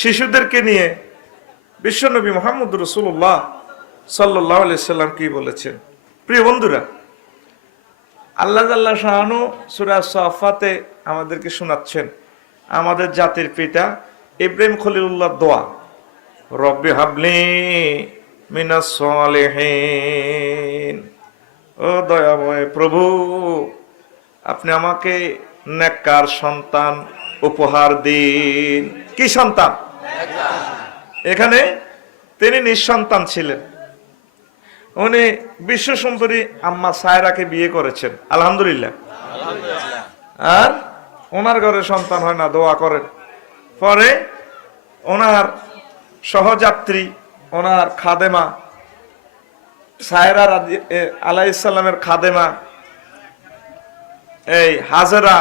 শিশুদেরকে নিয়ে বিশ্বনবী মুহাম্মদ রাসূলুল্লাহ সাল্লাল্লাহু আলাইহি সাল্লাম কি বলেছেন? প্রিয় বন্ধুরা, আল্লাহ জাল্লা শাআনু সূরা সাফাতে আমাদেরকে শোনাচ্ছেন আমাদের জাতির পিতা ইব্রাহিম খলিলুল্লাহ দোয়া, রব্বি হাবলি মিনাস সালিহিন। ও দয়াময় প্রভু, আপনি আমাকে নেককার সন্তান উপহার দিন। কি সন্তান? এখানে তিনি নিঃসন্তান ছিলেন। উনি বিশ্ব সুন্দরী আম্মা সায়রাকে বিয়ে করেছেন, আলহামদুলিল্লাহ। আর ওনার ঘরে সন্তান হয় না, দোয়া করেন। পরে ওনার সহযাত্রী, ওনার খাদেমা সায়রা আলাইহিস সালামের খাদেমা এই হাজেরা,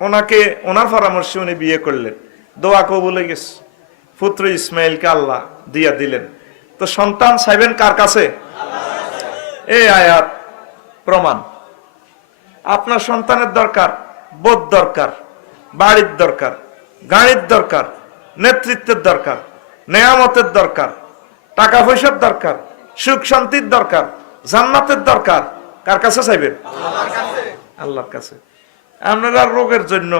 ওনাকে ওনার পরামর্শে উনি বিয়ে করলেন। দোয়া কবুল হয়ে গেছে, পুত্র ইসমাইলকে আল্লাহ দিয়া দিলেন। তো সন্তান চাইবেন কার কাছে? এই আয়াত প্রমাণ। আপনার সন্তানের দরকার, বোধ দরকার, বাড়ির দরকার, গাড়ির দরকার, নেতৃত্বের দরকার, নেয়ামতের দরকার, টাকা পয়সার দরকার, সুখ শান্তির দরকার, জান্নাতের দরকার। কার কাছে চাইবেন? আল্লাহর কাছে। আপনারা রোগের জন্য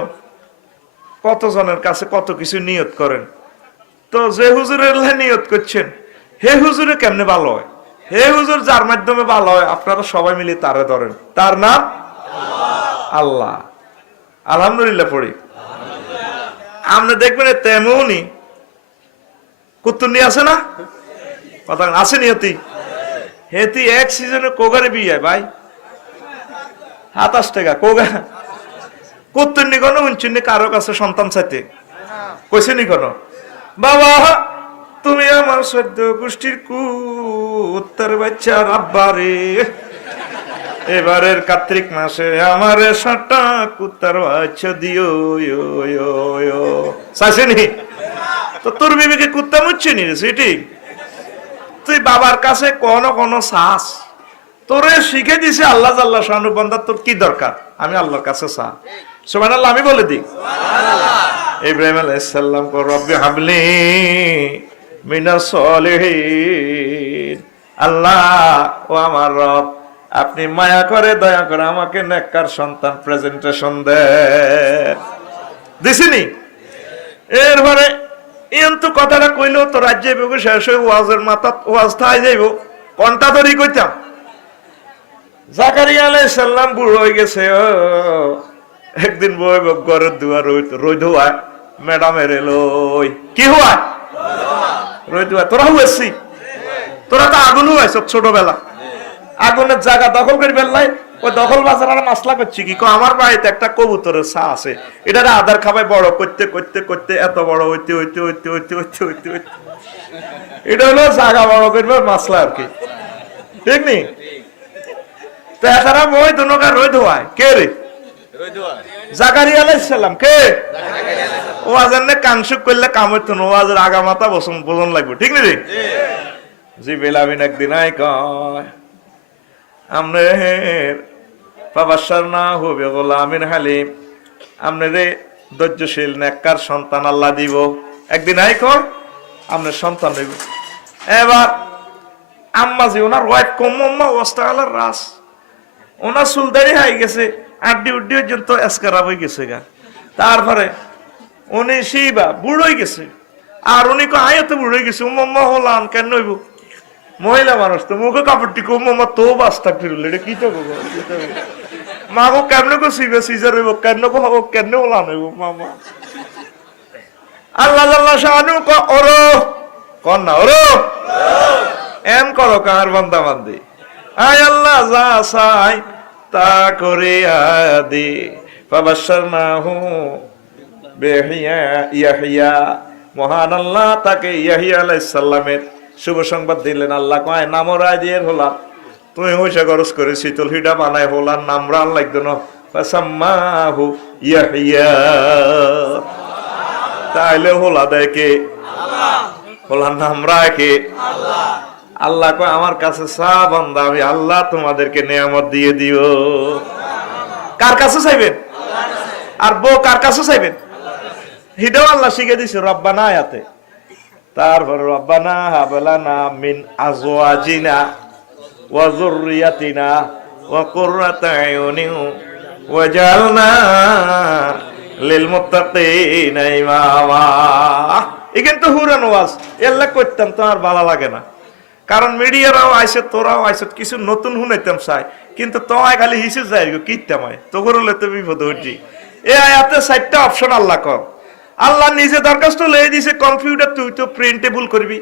কতজনের কাছে কত কিছু নিয়ত করেন, তো যে হুজুরের নিয়ত করছেন হে হুজুরে কেমনে ভালো হয়? হে হুজুর যার মাধ্যমে ভালো হয় আপনারা সবাই মিলে তারে ধরেন, তার নাম আল্লাহ। আলহামদুলিল্লাহ পড়ি। আপনি দেখবেন তেমনই কুত্তুনি আছে না, কথা আছে নিয়তি। হেতি এক সিজনে কোগারে বিয়ে ভাই 27 টাকা কোগা। কুত্তুনি কোনো উঞ্চুনি কারো কাছে সন্তান চাইতে কইছে নি কোনো? বাবা তুমি আমার সদ্য গোষ্ঠীর কুত্তার বাচ্চা আব্বারে, এবারের কার্তিক মাসে আমার 7টা কুত্তার বাচ্চা দিও। চাইছেনি? তো তোর বিবেকে কুত্তা মুচ্ছে নি সেটি? তুই বাবার কাছে কোন শ্বাস তোরে শিখে দিছে আল্লাহ জাল্লা শানু, বান্দা তোর কি দরকার? আমি আল্লাহর কাছে চা। সুবহানাল্লাহ আমি বলে দিই। ইব্রাহিম আলাইহিস সালাম কো রব্বি হাবলি মিনাস সালিহিন। আল্লাহ ও আমার রব, আপনি মায়া করে দয়া করে আমাকে নেককার সন্তান প্রেজেন্টেশন দেন। দিছিনি? এরপরে তো কথাটা কইলো তো রাজ্যে বেগু শেষ হয়ে ওয়াজের মাথা ওয়াজ থাই যাইব কোনটা ধরি কইতাম। জাকারিয়া আলাইহিস সালাম বুড়ো হয়ে গেছে। একদিন বই ঘরের দুয়ার রোদ হওয়ায় ম্যাডামের এলো কি হওয়ায় রোদ হওয়ায়। তোরা হুয়েছি, তোরা তো আগুন হয়েছ ছোটবেলা, আগুনের জায়গা দখল করে ফেললাই। ওই দখল বাজার মাসলা করছি কি আমার বাড়িতে একটা কবুতরের ছা আছে, এটা আদার খাবাই বড় করতে করতে করতে এত বড় হইতে হইতে হইতে হইতে হইতে হইতে হইতে এটা হলো জায়গা বড় করবে মাসলা আর কি, ঠিক নি? তো এছাড়া ওই দুনকার রোদ হওয়ায় কে রে? জাকারিয়া আলাইহিস সালাম। কে? ওয়াজের নে কানসুক করলে কাম হইতো না, ওয়াজের আগা মাথা বোঝন লাগবে, ঠিক নি রে? জি বেলামিন একদিন আই কয় আমনের বাবাসার না হবে গোলামিন হালিম, আমনেরে ধৈর্যশীল নেককার সন্তান আল্লাহ দিব। একদিন আই কয় আমনের সন্তান হইব। এবার আম্মাজি ওনার ওয়াইফ কম্মা অবস্থা আলার রাস, ওনার চুলদারি হাই গেছে, আড্ডি উড্ডি পর্যন্ত এসকারাপ হয়ে গেছে গা। তারপরে উনি শিবা বুড়ো হয়ে গেছে, আর উনি আয়তে বুড়ো হয়ে গেছে। উম্মা হলাম কেন হইব? মহিলা মানুষ তো মুখে কাপড়টি কম্মা তো বাস্তা ফিরল, এটা কি তো মা গো কেমনে গো শিবে সিজার হইব, কেন গো হবো, কেন হলাম হইব মামা। আল্লাহ আল্লাহ শাহানু ওরো কন না ওরো এম করো কার বান্দা বান্দি। আয় আল্লাহ যা চাই তা করে আদি ফাবাশশারনাহু বিয়াহইয়া। মহান আল্লাহ তাকে ইয়াহিয়া আলাইহিস সালামের শুভ সংবাদ দিলেন। আল্লাহ কয় নামরাই দিয়ে হলাম, তুমি হইসা খরচ করে শীতল হিডা বানায় হলার নাম রান লাগতো না, ফাসাম্মাহু ইয়াহিয়া। তাইলে হোলা দেয় কে? হোলার নাম রাখে আল্লাহ। আল্লাহ কয় আমার কাছে চা বান্দা, আমি আল্লাহ তোমাদেরকে নিয়ামত দিয়ে দিও। কার কাছে চাইবেন? আর বউ কার কাছে চাইবেন? হিটাও আল্লাহ শিখে দিছে রব্বানা আয়াতে। তারপর রব্বানা হাবলানা মিন আজওয়াজিনা ওয়া যুররিয়াতিনা ওয়া কুররাতা আয়ুনিন ওয়াজআলনা লিল মুত্তাকিনা ইমামা। এই কিন্তু হুরান ওয়াজ এল্লা করতাম তো আর ভালো লাগে না, কারণ মিডিয়ারাও আইসে, তোরাও আইসে, কিছু নতুন শুনাইতাম চাই, কিন্তু তোমায় খালি হিসেবে যাই কিতাম তো করলে তো বিপদ হচ্ছি। এ আয়াতে 4টা অপশন আল্লাহ কর। আল্লাহ নিজে দরখাস্ত লয়ে দিছে কম্পিউটার তুই তো প্রিন্টেবল করবি।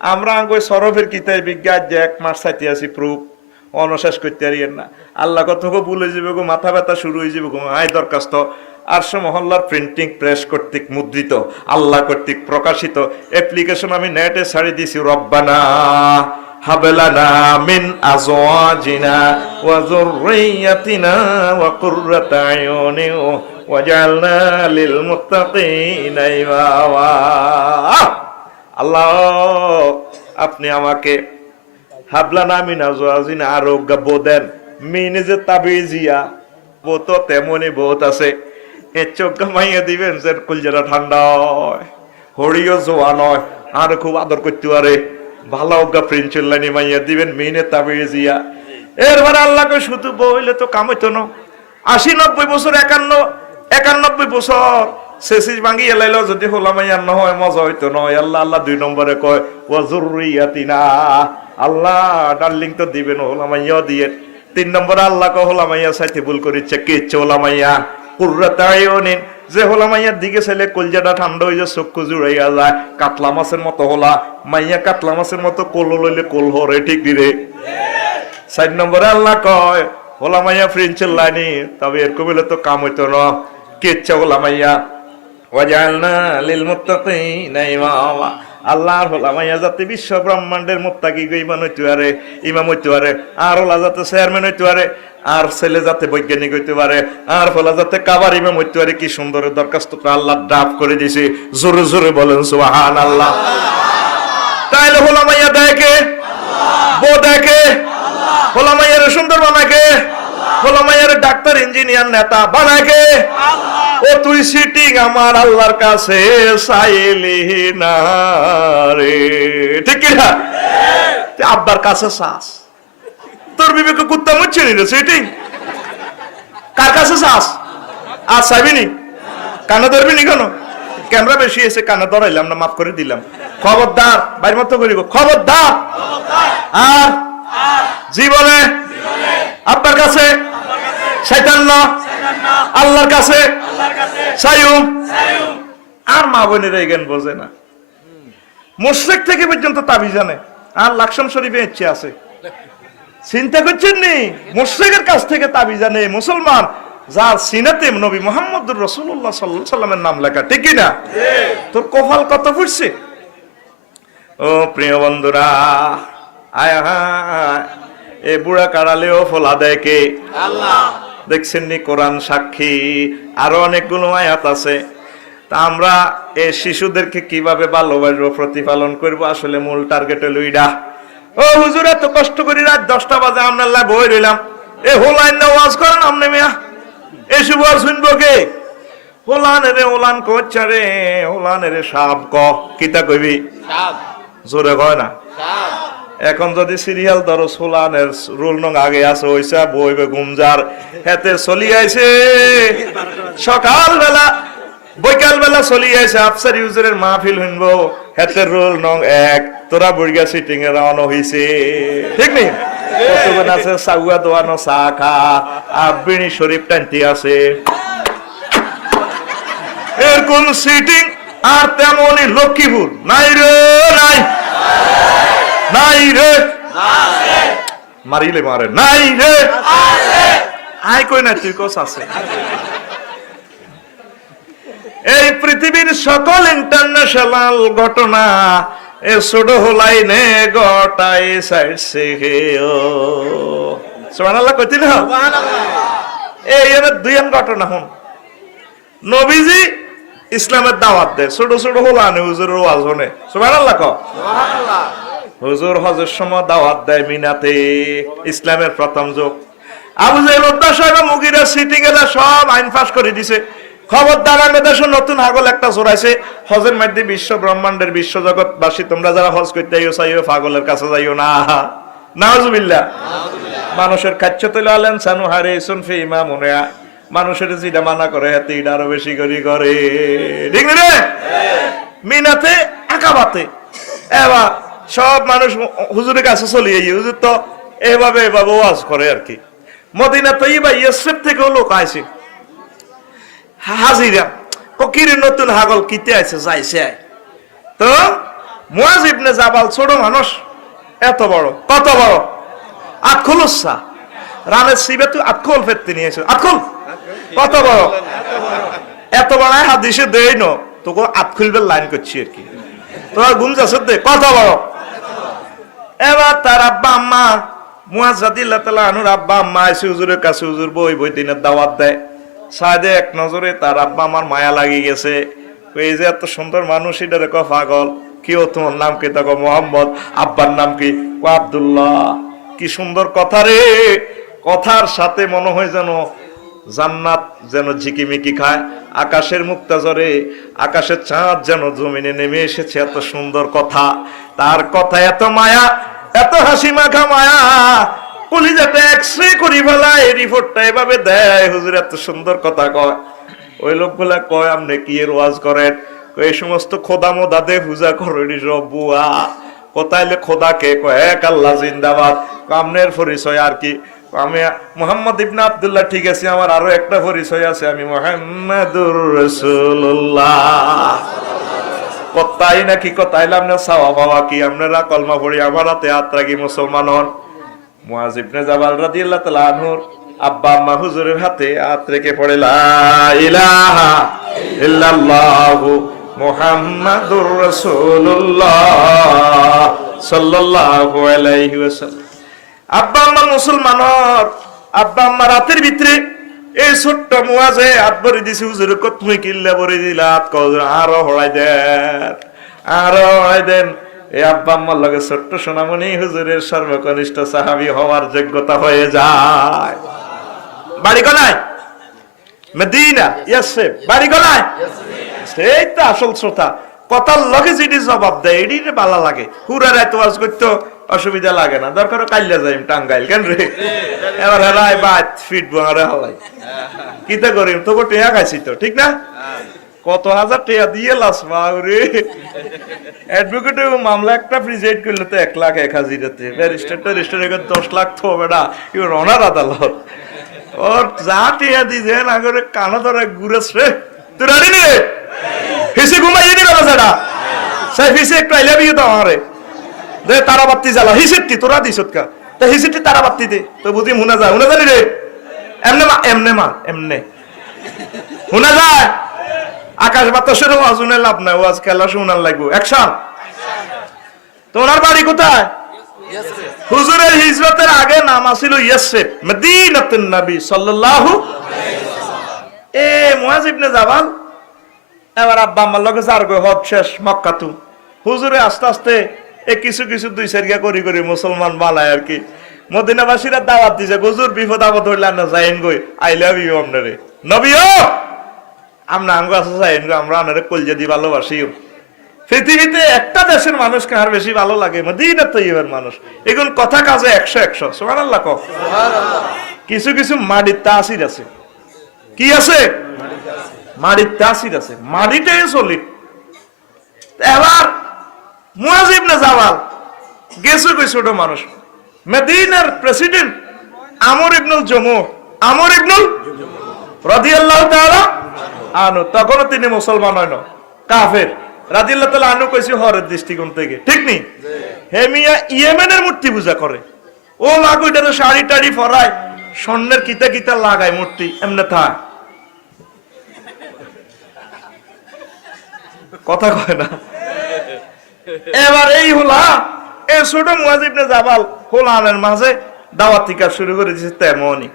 আমরা আঙ্গ সরফের কিতাব বিজ্ঞান যে 1 মাস চাইতে আছি প্রুফ অনশেষ করতে পারিয়েন না। আল্লাহ কত ভুলে যাবে গো, মাথা ব্যথা শুরু হয়ে যাবে গো। আয় দরখাস্ত আরশো মহল্লার প্রিন্টিং প্রেস কর্তৃক মুদ্রিত, আল্লাহ কর্তৃক প্রকাশিত অ্যাপ্লিকেশন আমি নেটে ছাড়ি দিছি। রব্বানা হাবলানা মিন আজওয়াজিনা ওয়া যুররিয়াতিনা ওয়া কুররাতা আয়ুনিন ওয়াজআলনা লিল মুত্তাকিনা ইমামা। আল্লাহ আপনি আমাকে হাবলানা মিন আজওয়াজিনা আরোগ্য বোদেন। মিনে যে তাবিজিয়া বো তো তেমনই বহুত আছে। এ চোখ মাইয়া দিবেন যে কলজাটা ঠান্ডা হয়, হরিও জোয়ান হয়, আর খুব আদর করতে পারে, ভালো অজ্ঞা প্রিন্সুল্লানি মাইয়া দিবেন মিনে তাবিজিয়া। এরপরে আল্লাহকে শুধু বইলে তো কাম হইতো না। 80-90 বছর 91 বছর শেষিস ভাঙ্গি এলাইলো যদি হোলা মাইয়া নহয় মজা হইতো নয়। আল্লাহ আল্লাহ 2 নম্বরে কয় ওয়া যুররিয়াতিনা, আল্লাহ ডার্লিং তো দিবেন, হোলা মাইয়াও দিয়ে। 3 নম্বরে আল্লাহ কয় হোলা মাইয়া চাইতে ভুল করিচ্ছে, কে ইচ্ছে হোলা মাইয়া কুররাতা আয়ুনিন, যে হোলা মাইয়ার দিকে চাইলে কলজাটা ঠান্ডা হয়ে যায়, চক্ষু জুড়াইয়া যায়। কাতলা মাছের মতো হোলা মাইয়া, কাতলা মাছের মতো কোল লইলে কোল হরে, ঠিক দিরে। 4 নম্বরে আল্লাহ কয় হোলা মাইয়া প্রিন্সের লাইনি, তবে এরকম হলে তো কাম হইতো না, কে ইচ্ছা হোলা মাইয়া। ওয়াজআলনা লিল মুত্তাকিনা ইমামা, আল্লাহর হোলা মাইয়া যাতে বিশ্ব ব্রহ্মাণ্ডের মুত্তাকি ইমাম হইতে পারে, ইমাম হইতে পারে, আর হোলা যাতে চেয়ারম্যান হইতে পারে, আর ছেলে যাতে বৈজ্ঞানিক হইতে পারে, আর হোলা যাতে কাবার ইমাম হইতে পারে। কি সুন্দর দরখাস্তটা আল্লাহ ড্রাফট করে দিয়েছে। জোরে জোরে বলেন সুবহানাল্লাহ। তাইলে হোলা মাইয়া দেখে বো দেখে, হোলা মাইয়ারে সুন্দর বানাকে, হোলা মাইয়ারে ডাক্তার ইঞ্জিনিয়ার নেতা বানাকে। ও তুই সিটিং আমার আল্লাহর কাছে চাইলি না রে, ঠিক কিনা? আব্বার কাছে চাস, তোর বিবেকে কুত্তা মুচ্ছে নি রে সিটিং। কার কাছে চাস? আর চাইবিনি, কানে ধরবিনি কেন? ক্যামেরা বেশি এসে কানে ধরাইলাম না, মাফ করে দিলাম। খবরদার বাইর মতো করিব, খবরদার। আর জীবনে আব্বার কাছে শয়তান না, আল্লাহর কাছে সাইয়ুম। আর মা বোনেরা এগেন বোঝে না, মুশরিক থেকে পর্যন্ত তাবিজ জানে। আর লাকসাম শরীফে ইচ্ছে আছে, চিন্তা করছেন নি? মুশরিকের কাছ থেকে তাবিজ জানে মুসলমান, যার সিনাতে নবী মুহাম্মদুর রাসূলুল্লাহ সাল্লাল্লাহু আলাইহি সাল্লামের নাম লেখা, ঠিক কি না? তোর কপাল কত ফুটছে। ও প্রিয় বন্ধুরা, আয় হায়, এ বুড়া কাড়ালেও ফলা দেয় কে? আল্লাহ। দেখছেন নি? কোরআন সাক্ষী। আরো অনেকগুলো আয়াত আছে। তা আমরা এই শিশুদেরকে কিভাবে ভালোবাসবো, প্রতিপালন করবো, আসলে মূল টার্গেট হলো ইডা। ও হুজুর এত কষ্ট করি রাত 10টা বাজে আপনার লাই বই রইলাম, এ হোলাইন না ওয়াজ করেন আপনি মিয়া, এই শুভ শুনবো কে? হোলান রে হোলান কচ্ছা রে, হোলান রে সাপ ক কিতা কইবি? জোরে কয় না। এখন যদি সিরিয়াল ধরো সোলানের রুল নং আগে আছে, ওইসা বইবে গুমজার হেতে চলি আইছে, সকাল বেলা বৈকাল বেলা চলি আইছে আফসার ইউজারের মাহফিল শুনবো, হেতে রুল নং 1, তোরা বুড়িয়া সিটিং এ রাওনা হইছে, ঠিক নি? কতজন আছে সাউয়া দোয়ানো চা খা, আবিনী শরীফ টানতি আছে, এর কোন সিটিং। আর তেমনই লক্ষ্মীপুর নাই রে, নাই নাই রে, মারিলে মারে নাই রে, আই কই না তুই কোস আছে। এই পৃথিবীর সকল ইন্টারন্যাশনাল ঘটনা এ ছোট লাইনে গটাই সাইছে ও সুবহানাল্লাহ কইতি না? এই এর দুই ঘটনা হন। নবীজি ইসলামের দাওয়াত দেয়, ছোট ছোট হোলানে হুজুরের ওয়াজ শুনে, সুবহানাল্লাহ কও। সুবহানাল্লাহ। হুজুর হজের সময় দাওয়াত দেয় মিনাতে, ইসলামের প্রথম যুগ। আবু জাহেল উদ্দাস সাহেব মুগিরা সিটিং এ সব আইন পাস করে দিছে, খবরদার বাংলাদেশ নতুন হাগল একটা চড়াইছে হজের মধ্যে বিশ্ব ব্রহ্মাণ্ডের বিশ্ব জগৎবাসী তোমরা যারা হজ করতে চাইও পাগলের কাছে যাইও না। নাউজুবিল্লাহ। মানুষের খাচ্ছ তৈল আলেন সানু হারে সুনফি ইমা মনে মানুষের যেটা মানা করে হাতে এটা আরো বেশি করে ঠিক রে মিনাতে আকাবাতে এবার সব মানুষ হুজুরের কাছে চলে হুজুর তো এভাবে ওয়াজ করে আর কি। মদিনা তৈবা ইয়েসেফ থেকেও লোক আইছে হাজিরা কিরে নতুন হাগল কিতে আছে যাইছে তো মুয়াজ ইবনে জাবাল ছোট মানুষ এত বড় কত বড় আতখুলুসা রানের সিবে তুই আতখুল ফেরতে নিয়েছে আতখুল কত বড় এত বড় হাদিসে দেই ন তোকে আতখুলবের লাইন করছি আর কি তোমার ঘুম যাচ্ছে দে কত বড়। এবার তার আব্বা আম্মা মুয়াজ রাদিয়াল্লাহু তাআলা আনহুর আব্বা আম্মা এসে হুজুরের কাছে হুজুর বই দিনের দাওয়াত দেয়। সাইদে এক নজরে তার আব্বা আমার মায়া লাগিয়ে গেছে এই যে এত সুন্দর মানুষ এটা রেখো পাগল কি ও তোমার নাম কি দেখো মোহাম্মদ আব্বার নাম কি আব্দুল্লাহ কি সুন্দর কথা রে কথার সাথে মনে হয় যেন জান্নাত যেন ঝিকিমিকি খায় আকাশের মুক্তা ঝরে আকাশের চাঁদ যেন জমিনে নেমে এসেছে এত সুন্দর কথা তার কথা এত মায়া এত হাসি মাখা মায়া কলিজাটা এক্সরে করি ফেলায় রিপোর্টটা এভাবে দেয় হুজুর এত সুন্দর কথা কয়। ওই লোকগুলা কয় আপনি কি এর ওয়াজ করেন এই সমস্ত খোদা মোদা দে পূজা করেনি সব বুয়া কোথাইলে খোদাকে কয় এক আল্লাহ জিন্দাবাদ কামনের পরিচয় আর কি আমি মুহাম্মদ ইবনে আব্দুল্লাহ ঠিক আছে আমার আরো একটা পরিচয় আছে আমি মুহাম্মাদুর রাসূলুল্লাহ কোথায় নাকি কোথাইলাম না সাওয়া বাবা কি আপনারা কলমা পড়ি আমার হাতে হাত রাখি মুসলমান হন। মুয়াজ ইবনে জাবাল রাদিয়াল্লাহু তাআলা আনহুর আব্বা আম্মা হুজুরের হাতে হাত রেখে পড়ে লা ইলাহা ইল্লাল্লাহু মুহাম্মাদুর রাসূলুল্লাহ সাল্লাল্লাহু আলাইহি ওয়াসাল্লাম। আব্বা আম্মা মুসলমান আব্বা আম্মা রাতের ভিতরে এই ছোট্ট মুয়াজে হাত ভরে দিছে হুজুর কত তুমি কিল্লা ভরে দিলা আরো হড়াই দেন এই আব্বা আম্মার লগে ছোট্ট সোনামণি হুজুরের সর্বকনিষ্ঠ সাহাবী হওয়ার যোগ্যতা হয়ে যায়। বাড়ি কোনায় মদিনা ইয়াসরিব বাড়ি কোনায় সেই তো আসল শ্রোতা কথার লগে যেটি জবাব দেয় এটি ভালো লাগে পুরা রাত ওয়াজ করতে অসুবিধা লাগে না দরকার কাইলা যাই টাঙ্গাইল কেন রে এবার হেলাই বাদ ফিট বাঙারে হলাই কিতা করিম তোকে টেয়া খাইছি তো ঠিক না কত হাজার টেয়া দিয়ে লাস রে অ্যাডভোকেট মামলা একটা প্রিজাইড করলে তো 1,01,000 ব্যারিস্টার 10 লাখ তো বেটা ইউর অনার আদালত ওর যা টেয়া দিছে না করে কানা ধরে ঘুরেছ রে তুই রাডি নে হিসি ঘুমাইয়ে দিবে না সেটা সেই হিসি একটু আইলে বিয়ে তো আমারে দে তারাবাতি জ্বালা হিসিটি তোরা দিছত কা তা হিসিটি তারাবাতি দে তো বুঝি মুনা যায় মুনা জানি রে এমনে মুনা যায় আকাশ বাতাসের আওয়াজ শুনে লাভ নাই ওয়াজ খেলা শোনার লাগবে অ্যাকশন। তোমার বাড়ি কোথায়? হুজুরের হিজরতের আগে নাম ছিল ইয়াসরিব মদিনাতুন নবী সাল্লাল্লাহু আলাইহি ওয়াসাল্লাম। মুয়াজ ইবনে জাবাল এবার আব্বা আম্মার লগে যার গো হজ শেষ মক্কা তু হুজুরে আস্তে আস্তে কিছু 2-4 করি মুসলমান বানায় আর কি মদিনাবাসীরা দাওয়াত দিছে হুজুর বিপদ আপদ হইলে না যাইন গই আই লাভ ইউ আপনারে নবীও আমরা আঙ্গ আছে যাইন গো আমরা আপনারে কলজা দি ভালোবাসি। পৃথিবীতে একটা দেশের মানুষকে আর বেশি ভালো লাগে মদিনা তৈয়বার মানুষ এখন কথা কাজে 100 সুবহানাল্লাহ কও সুবহানাল্লাহ। কিছু মাটির তাসির আছে কি আছে মাটির তাসির আছে মাটিটাই সলিড। এবার মুয়াজ ইবনে জাবাল গেছে কই ছোট মানুষ মদিনার প্রেসিডেন্ট আমর ইবনুল জমুহ রাদিয়াল্লাহু তাআলা আনহু তখনও তিনি মুসলমান হয়ন কাফের রাদিয়াল্লাহু তাআলা আনহু কইছে হরের দৃষ্টিকোণ থেকে ঠিক নি হেমিয়া ইয়েমেনের মূর্তি পূজা করে ও মা কইটারে শাড়ি টাড়ি পরায় স্বর্ণের কিতা লাগায় মূর্তি এমনে থা কথা কয় না। এবার এই হলা এই ছোট মুয়াজ ইবনে জাবাল হোলানের মাঝে দাওয়াতি কাজ শুরু করে দিয়েছে তেমনই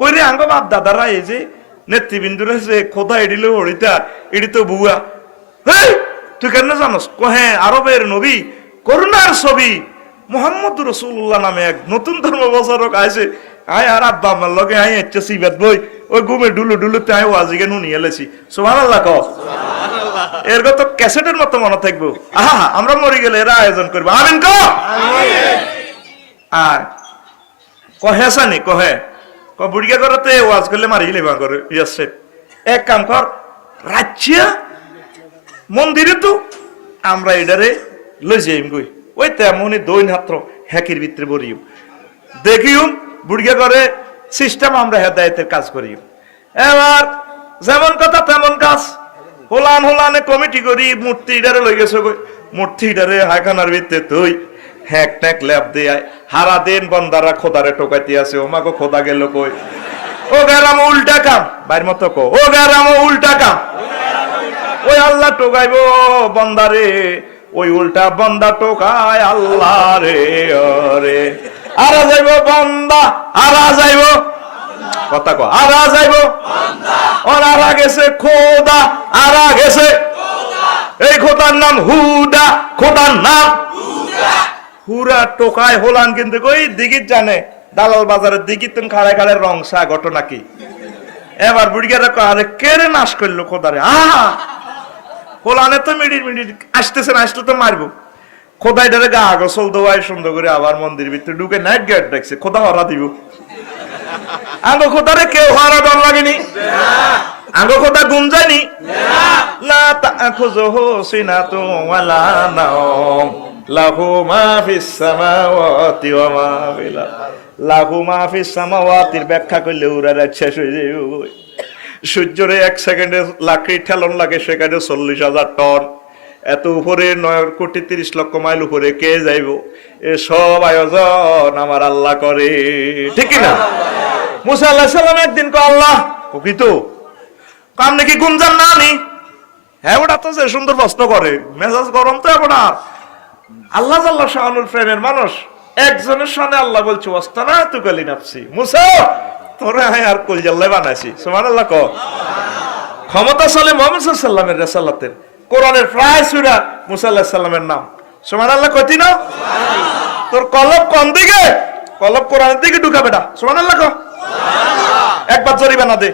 কইরে আঙ্গ বাপ দাদারা এই যে নেতৃবৃন্দুরা যে খোদা এডিলে হরিতা এডি তো বুয়া হেই তুই কেন জানোস কহে আরবের নবী করুণার ছবি মুহাম্মদুর রাসূলুল্লাহ নামে এক নতুন ধর্ম প্রচারক আইছে আয় আর আব্বা আমার লগে আই একটা সিবাত বই ওই ঘুমে ডুলু ডুলুতে আমি ওয়াজিকে নুনি এলেছি সুবহানাল্লাহ কও এরকম তো ক্যাসেটের মতো মনে থাকবো আহা আমরা মরে গেলে এরা আয়োজন করবো আমিন কও আর কহে সানি কহে বুড়িয়া করতে ওয়াজ করলে মারি গেলে বা করে ইয়াসে এক কাম কর রাজ্যা মন্দিরে তো আমরা এটারে লই যাইম গই ওই তেমনই দৈন হাত্র হ্যাকির ভিতরে বলিও দেখিও বুড়িয়া করে সিস্টেম আমরা হেদায়েতের কাজ করিও এবার যেমন কথা তেমন কাজ হোলান হোলানে কমিটি করি মূর্তি ইডারে লই গেছে গই মূর্তি ইডারে হায়খানার ভিতরে তুই হ্যাক ট্যাক ল্যাব দিয়ে হারা দিন বন্দারা খোদারে টোকাইতে আছে ওমাকে খোদা গেল কই ও গেরাম উল্টা কাম বাইর মতো কো ও গেরাম উল্টা কাম ওই আল্লাহ টোকাইবো বন্দারে ওই উল্টা বন্দা টোকায় আল্লাহ রে ওরে আরা যাইব বন্দা আরা যাইব কথা কো আরা যাইব বন্দা ওর আরা গেছে খোদা আরা গেছে এই খোদার নাম হুদা খোদার নাম হুদা হুরা টোকায় হোলান কিন্তু কই দিগিত জানে দালাল বাজারের দিগিত তুমি খাড়ায় খাড়ায় রংসা ঘটনা কি এবার বুড়িয়ারা কয় আরে কেড়ে নাশ করলো খোদারে আহা হোলানে তো মিনিট মিনিট আসতেছে না আসলে তো মারবো খোদাই ডারে গা গোসল দোয়াই সুন্দর করে আবার মন্দির ভিতরে ঢুকে নাইট গেট দেখছে খোদা হরা দিব আঙ্গো খোদারে কেউ হরা ডর লাগেনি আঙ্গো খোদা গুম যায়নি লা তাখুযুহু সিনাতুন ওয়ালা নাওম লাহু মা ফিস সামাওয়াতি ওয়া মা ফিল লাহু মা ফিস সামাওয়াতির ব্যাখ্যা করলে উড়া শেষ হয়ে যাবে সূর্যরে 1 সেকেন্ডে লাকড়ি ঠেলন লাগে সেখানে 40,000 টন এত উপরে 9,30,00,000 মাইল উপরে কে যাইব এ সব আয়োজন আমার আল্লাহ করে ঠিক কি না মুসা আলাইহিস সালাম একদিন কো আল্লাহ কি তো কাম নাকি গুমজান না নি হ্যাঁ ওটা তো যে সুন্দর প্রশ্ন করে মেজাজ গরম তো এখন আর আল্লাহ জাল্লা শানুর প্রেমের মানুষ একজনের সামনে আল্লাহ বলছে ওয়াস্তানা তুকালি নাফসি মুসা তোরা আর কলজাল্লাহ বানাইছি সুবহানাল্লাহ কও ক্ষমতা সালে মুহাম্মদ সাল্লাল্লাহু আলাইহি ওয়াসাল্লামের রাসালাতের কোরআনের প্রায় সূরা মুসা আলাইহিস সালামের নাম সুবহানাল্লাহ কইতি না সুবহানাল্লাহ তোর কলব কোন দিকে কলব কোরআনের দিকে ঢুকা বেটা সুবহানাল্লাহ কও সুবহানাল্লাহ একবার জরিমানা দে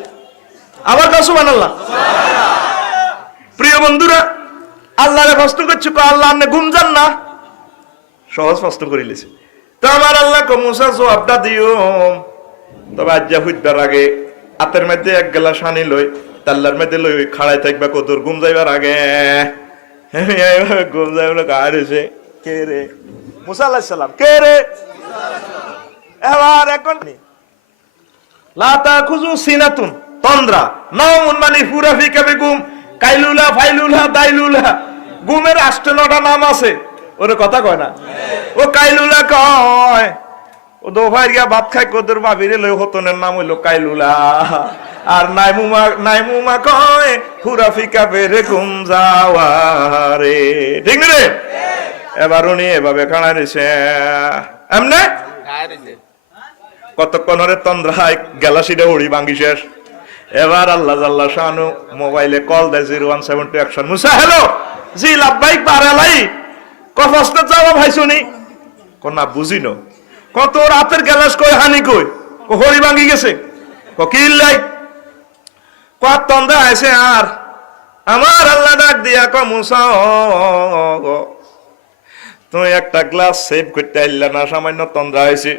আবার কও সুবহানাল্লাহ সুবহানাল্লাহ প্রিয় বন্ধুরা আল্লাহরে প্রশ্ন করছো কো আল্লাহ আপনি ঘুম যান না সহজ প্রশ্ন করিলেছে তো আমার আল্লাহ কো মুসা জবাবটা দিও তবে আজ যা হইবার আগে হাতের মধ্যে এক গ্লাস পানি লই তাল্লার মধ্যে লই খাড়াই থাকবা কতর ঘুম যাইবার আগে ঘুম যাইবার কারেছে কে রে মুসা আলাইহিস সালাম কে রে এবার এখন লা তাখুযু সিনাতুন তন্দ্রা নাওমুন মানে পুরা ফিকা বেগুম কাইলুলা ফাইলুলা দাইলুলা ঘুমের 8-9টা নাম আছে ওরে কথা কয় না ও কাইলুলা কয় ও দোফার গিয়া ভাত খাই কদর ভাবিরে লই হতনের নাম হইলো কাইলুলা আর নাইমুমা কয় পুরা ফিকা বেরে ঘুম যাওয়ারে ঠিক রে এবার উনি এভাবে খানা দিছে এমনে কতক্ষণ হরে তন্দ্রায় গ্যালাসিটা উড়ি ভাঙ্গি শেষ এবার আল্লাহ জাল্লা শানু মোবাইলে কল দেয় 0172 অ্যাকশন মুসা হ্যালো জি লাব্বাইক পারালাই কফাসতে যাওয়া ভাই শুনি কোন না বুঝিনো কত রাতের গ্যালাস কই হানি কই কো হরি ভাঙ্গি গেছে কো কিল্লাই কত তন্দ্রা আইছে আর আমার আল্লাহ ডাক দিয়া কো মুসা তুই একটা গ্লাস সেভ করতে আইলা না সামান্য তন্দ্রা আইছে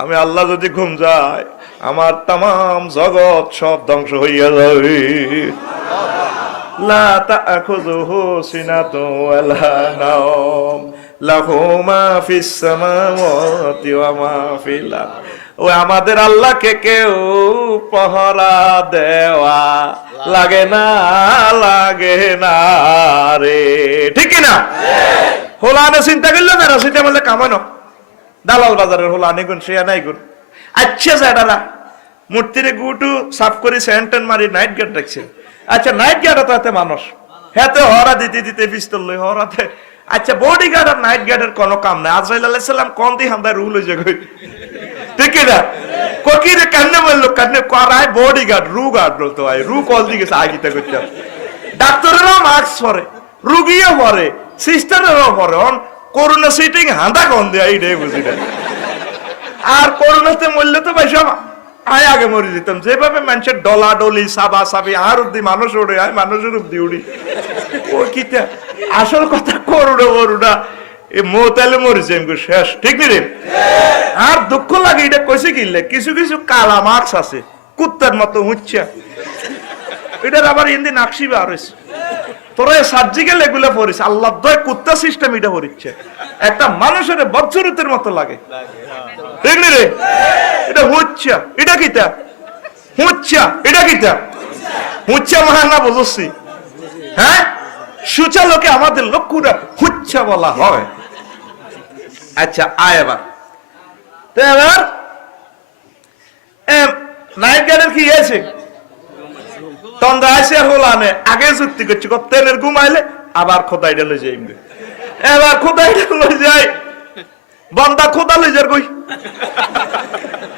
আমি আল্লাহ যদি ঘুম যায় আমার তামাম জগৎ সব ধ্বংস হইয়া যাবে লা তাখুযুহু সিনাতুন ওয়ালা নাওম লাহু মা ফিস সামাওয়াতি ওয়া মা ফিল আরদ ও আমাদের আল্লাহকে কেউ পহরা দেওয়া লাগে না রে ঠিক কি না হোলানে চিন্তা করলে না সেটা বললে কামানো দালাল বাজারের হলো আনিগুন সে নাই গুণ আচ্ছা স্যার মূর্তিরে গুটু সাফ করে সেন্টেন মারি নাইট গেট রাখছে আচ্ছা নাইট গেট তো মানুষ হেতে হরা দিতে দিতে পিস্তল লই হরাতে আচ্ছা বডি গার্ড আর নাইট গার্ডের কোনো কাম নাই আজরাইল আলাইহিস সালাম কোন দি হামদা রুল হই যাবে ঠিক না কোকিরে কান্নে বললো কান্নে করায় বডি গার্ড রু গার্ড বলতো আই রু কল দিকে আগিতে করতে ডাক্তারেরও মাস্ক পরে রুগীও পরে সিস্টারেরও পরে অন করোনা সিটিং হাঁদা কোন দেয় এইটাই বুঝি না আর করোনাতে মরলে তো পয়সা আয় আগে মরে যেতাম। যেভাবে মানুষের ডলা ডলি সাবা সাবি আর অব্দি মানুষ ওড়ে, আয় মানুষের অব্দি উড়ি। ও কিতা আসল কথা করুড়া বড়ুড়া এ মোতালে মরেছে শেষ, ঠিক নি রে? আর দুঃখ লাগে এটা কইছে কিনলে কিছু কিছু কালা মার্কস আছে কুত্তার মতো হুচ্ছা, এটার আবার হিন্দি নাকশি বার হয়েছে। তোরা সার্জিক্যাল এগুলো পড়িস, আল্লাহ দয় কুত্তা সিস্টেম এটা পড়িচ্ছে, একটা মানুষের বজ্রুতের মতো লাগে, ঠিক নি রে? এটা হুচ্ছা, এটা কিতা হুচ্ছা, এটা কিতা হুচ্ছা মহা না বুঝছি? হ্যাঁ, সুচা লোকে আমাদের লক্ষ্যটা হুচ্ছা বলা হয়। আচ্ছা আয় এবার তো এবার নাইট গার্ডের কি হয়েছে? তন্দ্রা আসে হলানে আগে যুক্তি করছি তেলের ঘুমাইলে আবার খোদাইটা লই যাই, এবার খোদাইটা লই যাই বন্দা খোদা লই যার কই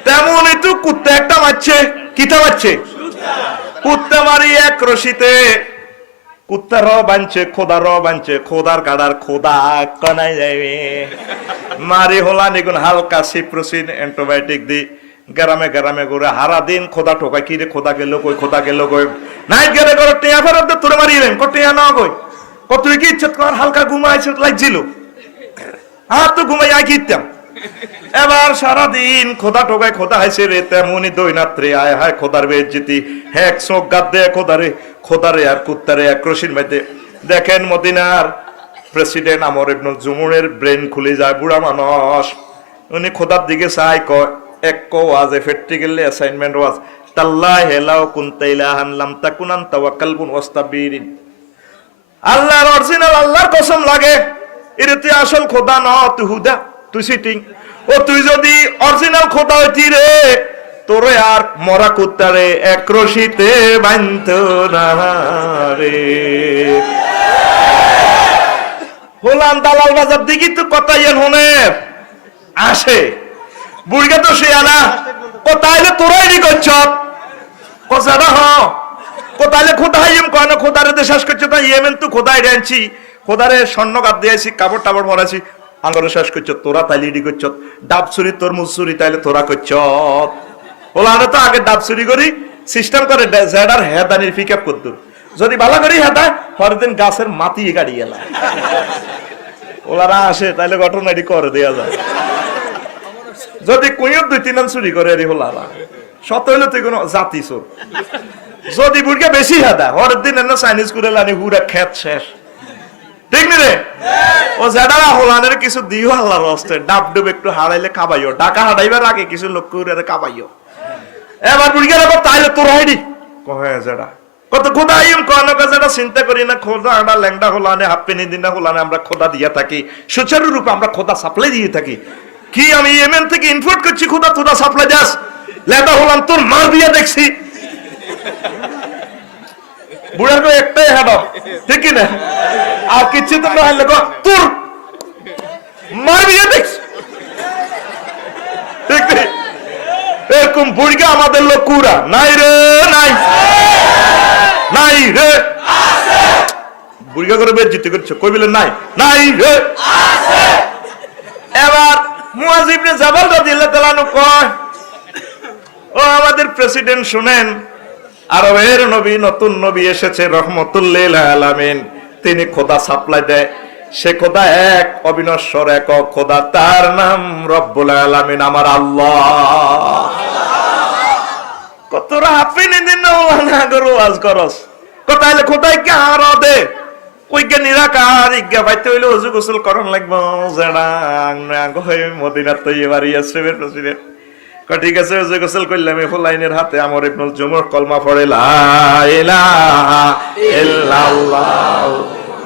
তেমনই তো কুত্তা একটা মারছে, কিতা মারছে? কুত্তা মারি এক রশিতে, কুত্তা র বানছে খোদা র বানছে, খোদার কাটার খোদা কনাই যাবে মারি হলা নিগুন হালকা সিপ্রোসিন অ্যান্টিবায়োটিক দি গ্রামে গ্রামে ঘুরে হারা দিন খোদা ঠোকা কি রে খোদা গেল কই, খোদা গেল কই, নাই গেলে করে টিয়া ফেরত দে তোরে মারিলেন কটিয়া না কই কত কি ইচ্ছা কর হালকা ঘুমাইছে লাগছিল আর তো ঘুমাই আই কিতাম। এবার সারাদিন খোদা টোকায় খোদা হাইছে রে তেমনি দৈনাত্রে আয় হায় খোদার বেজ্জতি হ্যাক চোখ গাদ দে খোদারে খোদারে আর কুত্তারে এক রশির মধ্যে। দেখেন মদিনার প্রেসিডেন্ট আমর ইবনুল জুমুরের ব্রেন খুলে যায়, বুড়া মানুষ, উনি খোদার দিকে চাই কয় এক ওয়াজে প্র্যাকটিক্যালি অ্যাসাইনমেন্ট ওয়াজ তাল্লাহি লাউ কুনতা ইলাহান লাম তাকুন আনতা ওয়া কালবুন ওয়াস্তাবিরিন। আল্লাহর অরিজিনাল আল্লাহর কসম লাগে এরে তুই আসল খোদা না, তুই হুদা, তুই সিটিং। ও তুই যদি অরিজিনাল খোদা হইতি রে তোরে আর মরা কুত্তারে এক রশিতে বাঁধত না রে। হলাম দালাল বাজার দিকে তো কথাই হনের আসে বুড়িকা তো সে আনা কোথাইলে তোরাই নি করছ কোথাটা হ কোথাইলে খোদাই কয় না খোদারে দে শেষ করছে তা ইয়েমেন তো খোদাই আনছি খোদারে স্বর্ণ কাপ দিয়েছি কাপড় টাপড় ভরাইছি আঙ্গরে শেষ করছ তোরা তাইলে ইডি করছ ডাব চুরি তোর মুসুরি তাইলে তোরা করছ। ওলানে তো আগে ডাব চুরি করি সিস্টেম করে জেডার হেদানির পিক আপ করতো যদি ভালো করি হেদা পরের গাছের মাটি গাড়ি এলা ওলারা আসে তাইলে ঘটনা এটি করে দেয়া যায়। যদি কুইও দুই তিন চুরি করে এরি হলারা শত হইলে তুই কোনো জাতি চোর। যদি বুড়কে বেশি হেদা পরের দিন এনে চাইনিজ করে লানি হুরা খেত শেষ, ঠিক নি রে? ও জেডারা হোলানের কিছু দিও আল্লাহর রাস্তায় ডাব ডুব একটু হারাইলে খাবাইও, ডাকা হারাইবার আগে কিছু লোক করে খাবাইও। এবার বুড়িকে রাখো তাইলে তোর হাইডি কহে জেডা কত খোদা আইম কোন কাজটা চিন্তা করি না খোদা আড়া ল্যাংডা হোলানে হাফ পেনি দিনা হোলানে আমরা খোদা দিয়া থাকি, সুচারু রূপে আমরা খোদা সাপ্লাই দিয়ে থাকি। কি আমি ইয়েমেন থেকে ইম্পোর্ট করছি খোদা তোরা সাপ্লাই দাস ল্যাংডা হোলান তোর মার বিয়া দেখছি বুড়ার কো একটাই হেড ঠিক কি না আর কিছু তো না হলে তোর মার বিয়া দেখছি, ঠিক নেই? এরকম বুড়িকে আমাদের লোক কুরা নাই রে নাই নাই রে বুড়িকা করে বেজ্জিত করছে কই বলে নাই নাই রে। এবার মুয়াজ ইবনে জাবাল রাদিয়াল্লাহু তাআলা কয় ও আমাদের প্রেসিডেন্ট শুনেন আরবের নবী নতুন নবী এসেছে রহমতুল লিল আলামিন, তিনি খোদা সাপ্লাই দেয়, সে খোদা এক অবিনশ্বর এক খোদা, তার নাম রব্বুল আলামিন আমার আল্লাহ। কতরা হাফিনি দিন না গরু আজ করস কোথাইলে খোদাই কে আর দে কইকে নিরাকার ইজ্ঞা পাইতে হইলে ওযু গোসল করন লাগবো জেডা আঙ্গ হই মদিনার তো এবারই আছে প্রেসিডেন্ট ঠিক আছে ওযু গোসল করলাম ফুলাইনের হাতে আমর ইবনুল জুমুর কলমা পড়ে লা ইলাহা ইল্লাল্লাহ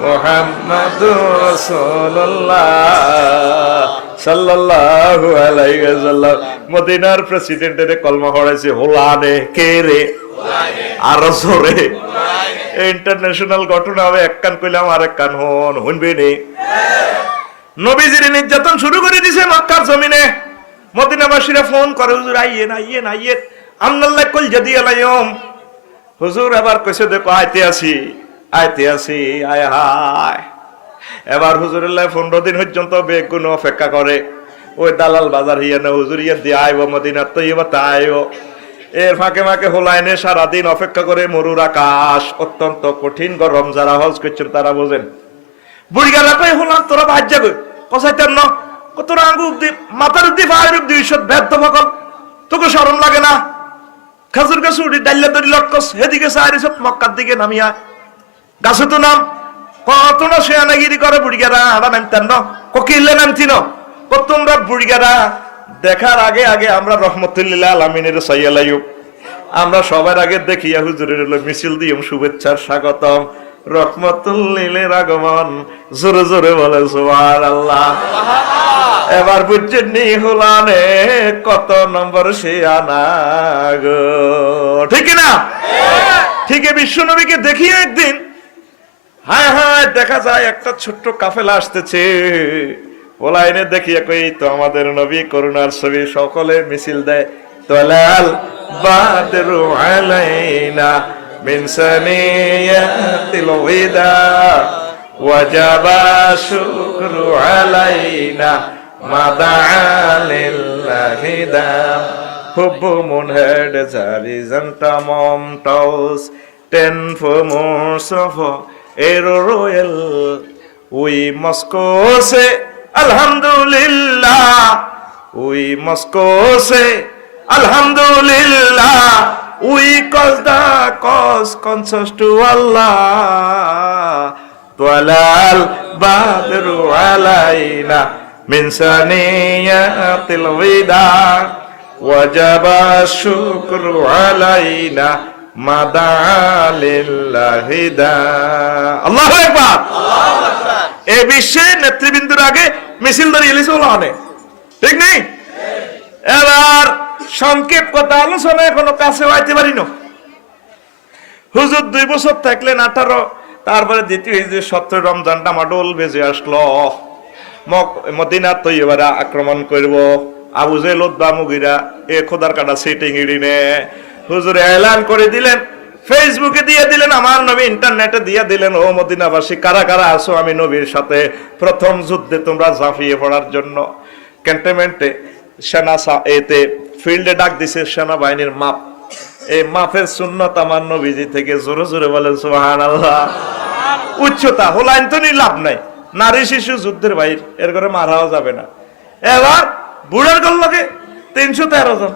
মুহাম্মাদুর রাসূলুল্লাহ সাল্লাল্লাহু আলাইহি ওয়াসাল্লাম। মদিনার প্রেসিডেন্টের কলমা পড়াইছে হোলানে কে রে আর জোরে ইন্টারন্যাশনাল ঘটনা হবে এক কান কইলাম আর এক কান হন শুনবে নি। নবীজির নির্যাতন শুরু করে দিছে মক্কার জমিনে, মদিনাবাসীরা ফোন করে হুজুর আইয়েন আইয়েন আইয়েন আল্লাহ কল যদি আলাইম হুজুর এবার কইছে দেখো আইতে আসি আয় হায়। এবার হুজুরুল্লাহ 15 দিন পর্যন্ত বেগুন অপেক্ষা করে ওই দালাল বাজার হিয়া না হুজুর ইয়া দিয়ে আইব মদিনা তো ইবা তাইও এর ফাঁকে ফাঁকে হোলাইনে সারাদিন অপেক্ষা করে মরুর আকাশ, অত্যন্ত কঠিন গরম। যারা হজ করছেন তারা বোঝেন। বুড়িগালা কই হলাম তোরা ভাজ যাবে কসাইতেন না, তোরা আঙ্গুর দি মাথার দি ফাইর দি সব ব্যর্থ ফকল, তোকে শরম লাগে না? খাজুর গাছ উড়ি ডাইলা তরি লটকস হেদিকে সাইরে সব মক্কার দিকে নামিয়া গাছে তো নাম কত না শেয়ানাগিরি করে বুড়িগারা। আড়া নামতেন না ককিলে নামতি না তোমরা বুড়িগারা। দেখার আগে আগে আমরা রহমতুল্লাহ আলামিনের সাইয়ালাইব, আমরা সবার আগে দেখিয়া হুজুরের মিছিল দিয়ম শুভেচ্ছার স্বাগতম, রহমতুল্লিলের আগমন। জোরে জোরে বলে সুবহানাল্লাহ। এবার বুঝছেন নি হুলানে কত নম্বর সে আনা গো, ঠিক না? ঠিক বিশ্ব নবীকে দেখিয়ে একদিন হায় হায় দেখা যায় একটা ছোট্ট কাফেলা আসতেছে। ওলাইনে দেখিয়ে কই তো আমাদের নবী করুণার ছবি, সকলে মিছিল দেয়। তলাল বাদরু আলাইনা মিন সানিয়াতিল ওয়াদা ওয়াজাবা শুকরু আলাইনা মাদালিল্লাহি দাম হুব্বু মুনহাদ জারিজান তামাম টাউস টেন ফর মোরস অফ এর রয়্যাল উই মস্কো সে আলহামদুলিল্লাহ, উই মস্কো সে আলহামদুলিল্লাহ, we cause the cause conscious to আল্লাহ। তোয়ালাল বাদরু আলাইনা মিন সানিয়াতিল ওয়াদা ওয়াজাবা শুকরু আলাইনা মাদালিল্লাহি দা। আল্লাহু আকবার। এ বিশ্বে নেতৃবৃন্দুর আগে মিছিল দাঁড়িয়ে এলিছে ওলানে, ঠিক নেই? এবার সংক্ষেপ কথা আলোচনা এখনো কাছে হইতে পারি না। হুজুর 2 বছর থাকলেন 18, তারপরে দ্বিতীয় হিজরি 17 রমজানটা মাডোল বেজে আসলো। মদিনা তৈয়বারা আক্রমণ করব, আবু জেল উদ্বা মুগিরা এ খোদার কাটা সিটিং ইড়িনে হুজুর এলান করে দিলেন, ফেসবুকে দিয়ে দিলেন, আমার নবী ইন্টারনেটে দিয়ে দিলেন, ও মদিনাবাসী কারা কারা আছো আমি নবীর সাথে প্রথম যুদ্ধে তোমরা ঝাঁপিয়ে পড়ার জন্য। ক্যান্টনমেন্টে সেনা এতে ফিল্ডে ডাক দিছে সেনাবাহিনীর মাপ, এই মাপের সুন্নত আমার নবীজি থেকে। জোরে জোরে বলেন সুবহানাল্লাহ। উচ্চতা হোলাইন তো নি লাভ নাই, নারী শিশু যুদ্ধের বাইর, এর করে মারাও যাবে না। এবার বুড়ার গল্লকে 313 জন,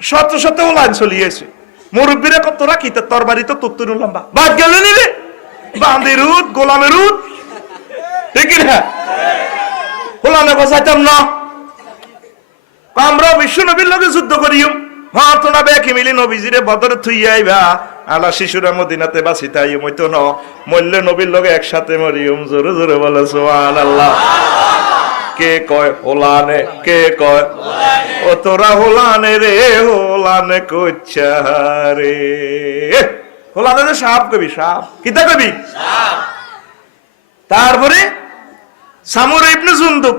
শত শত হোলাইন চলিয়েছে। মুরব্বীরা কত রাখিতে তরবারি তো তুত্তুর লম্বা বাদ গেলে নিলে বান্দির উদ গোলামের উদ, ঠিক না? হোলানে বসাইতাম না, আমরা বিশ্ব নবীর লগে যুদ্ধ করিম। হ্যাঁ তোরা বেকি মিলি নবীজিরে বদরে থুইয়া আইবা, আলা শিশুরা মদিনাতে বাঁচিতে আইম, হইতো ন মল্লে নবীর লগে একসাথে মরিয়ম। জোরে জোরে বলে সুবহানাল্লাহ। কে কয় হোলানে, কে কয় ও তোরা হোলানে রে, হোলানে কইছা রে। হোলানে সাপ কবি, সাপ কিতা কবি? তারপরে সামুর ইবনে জুনদুব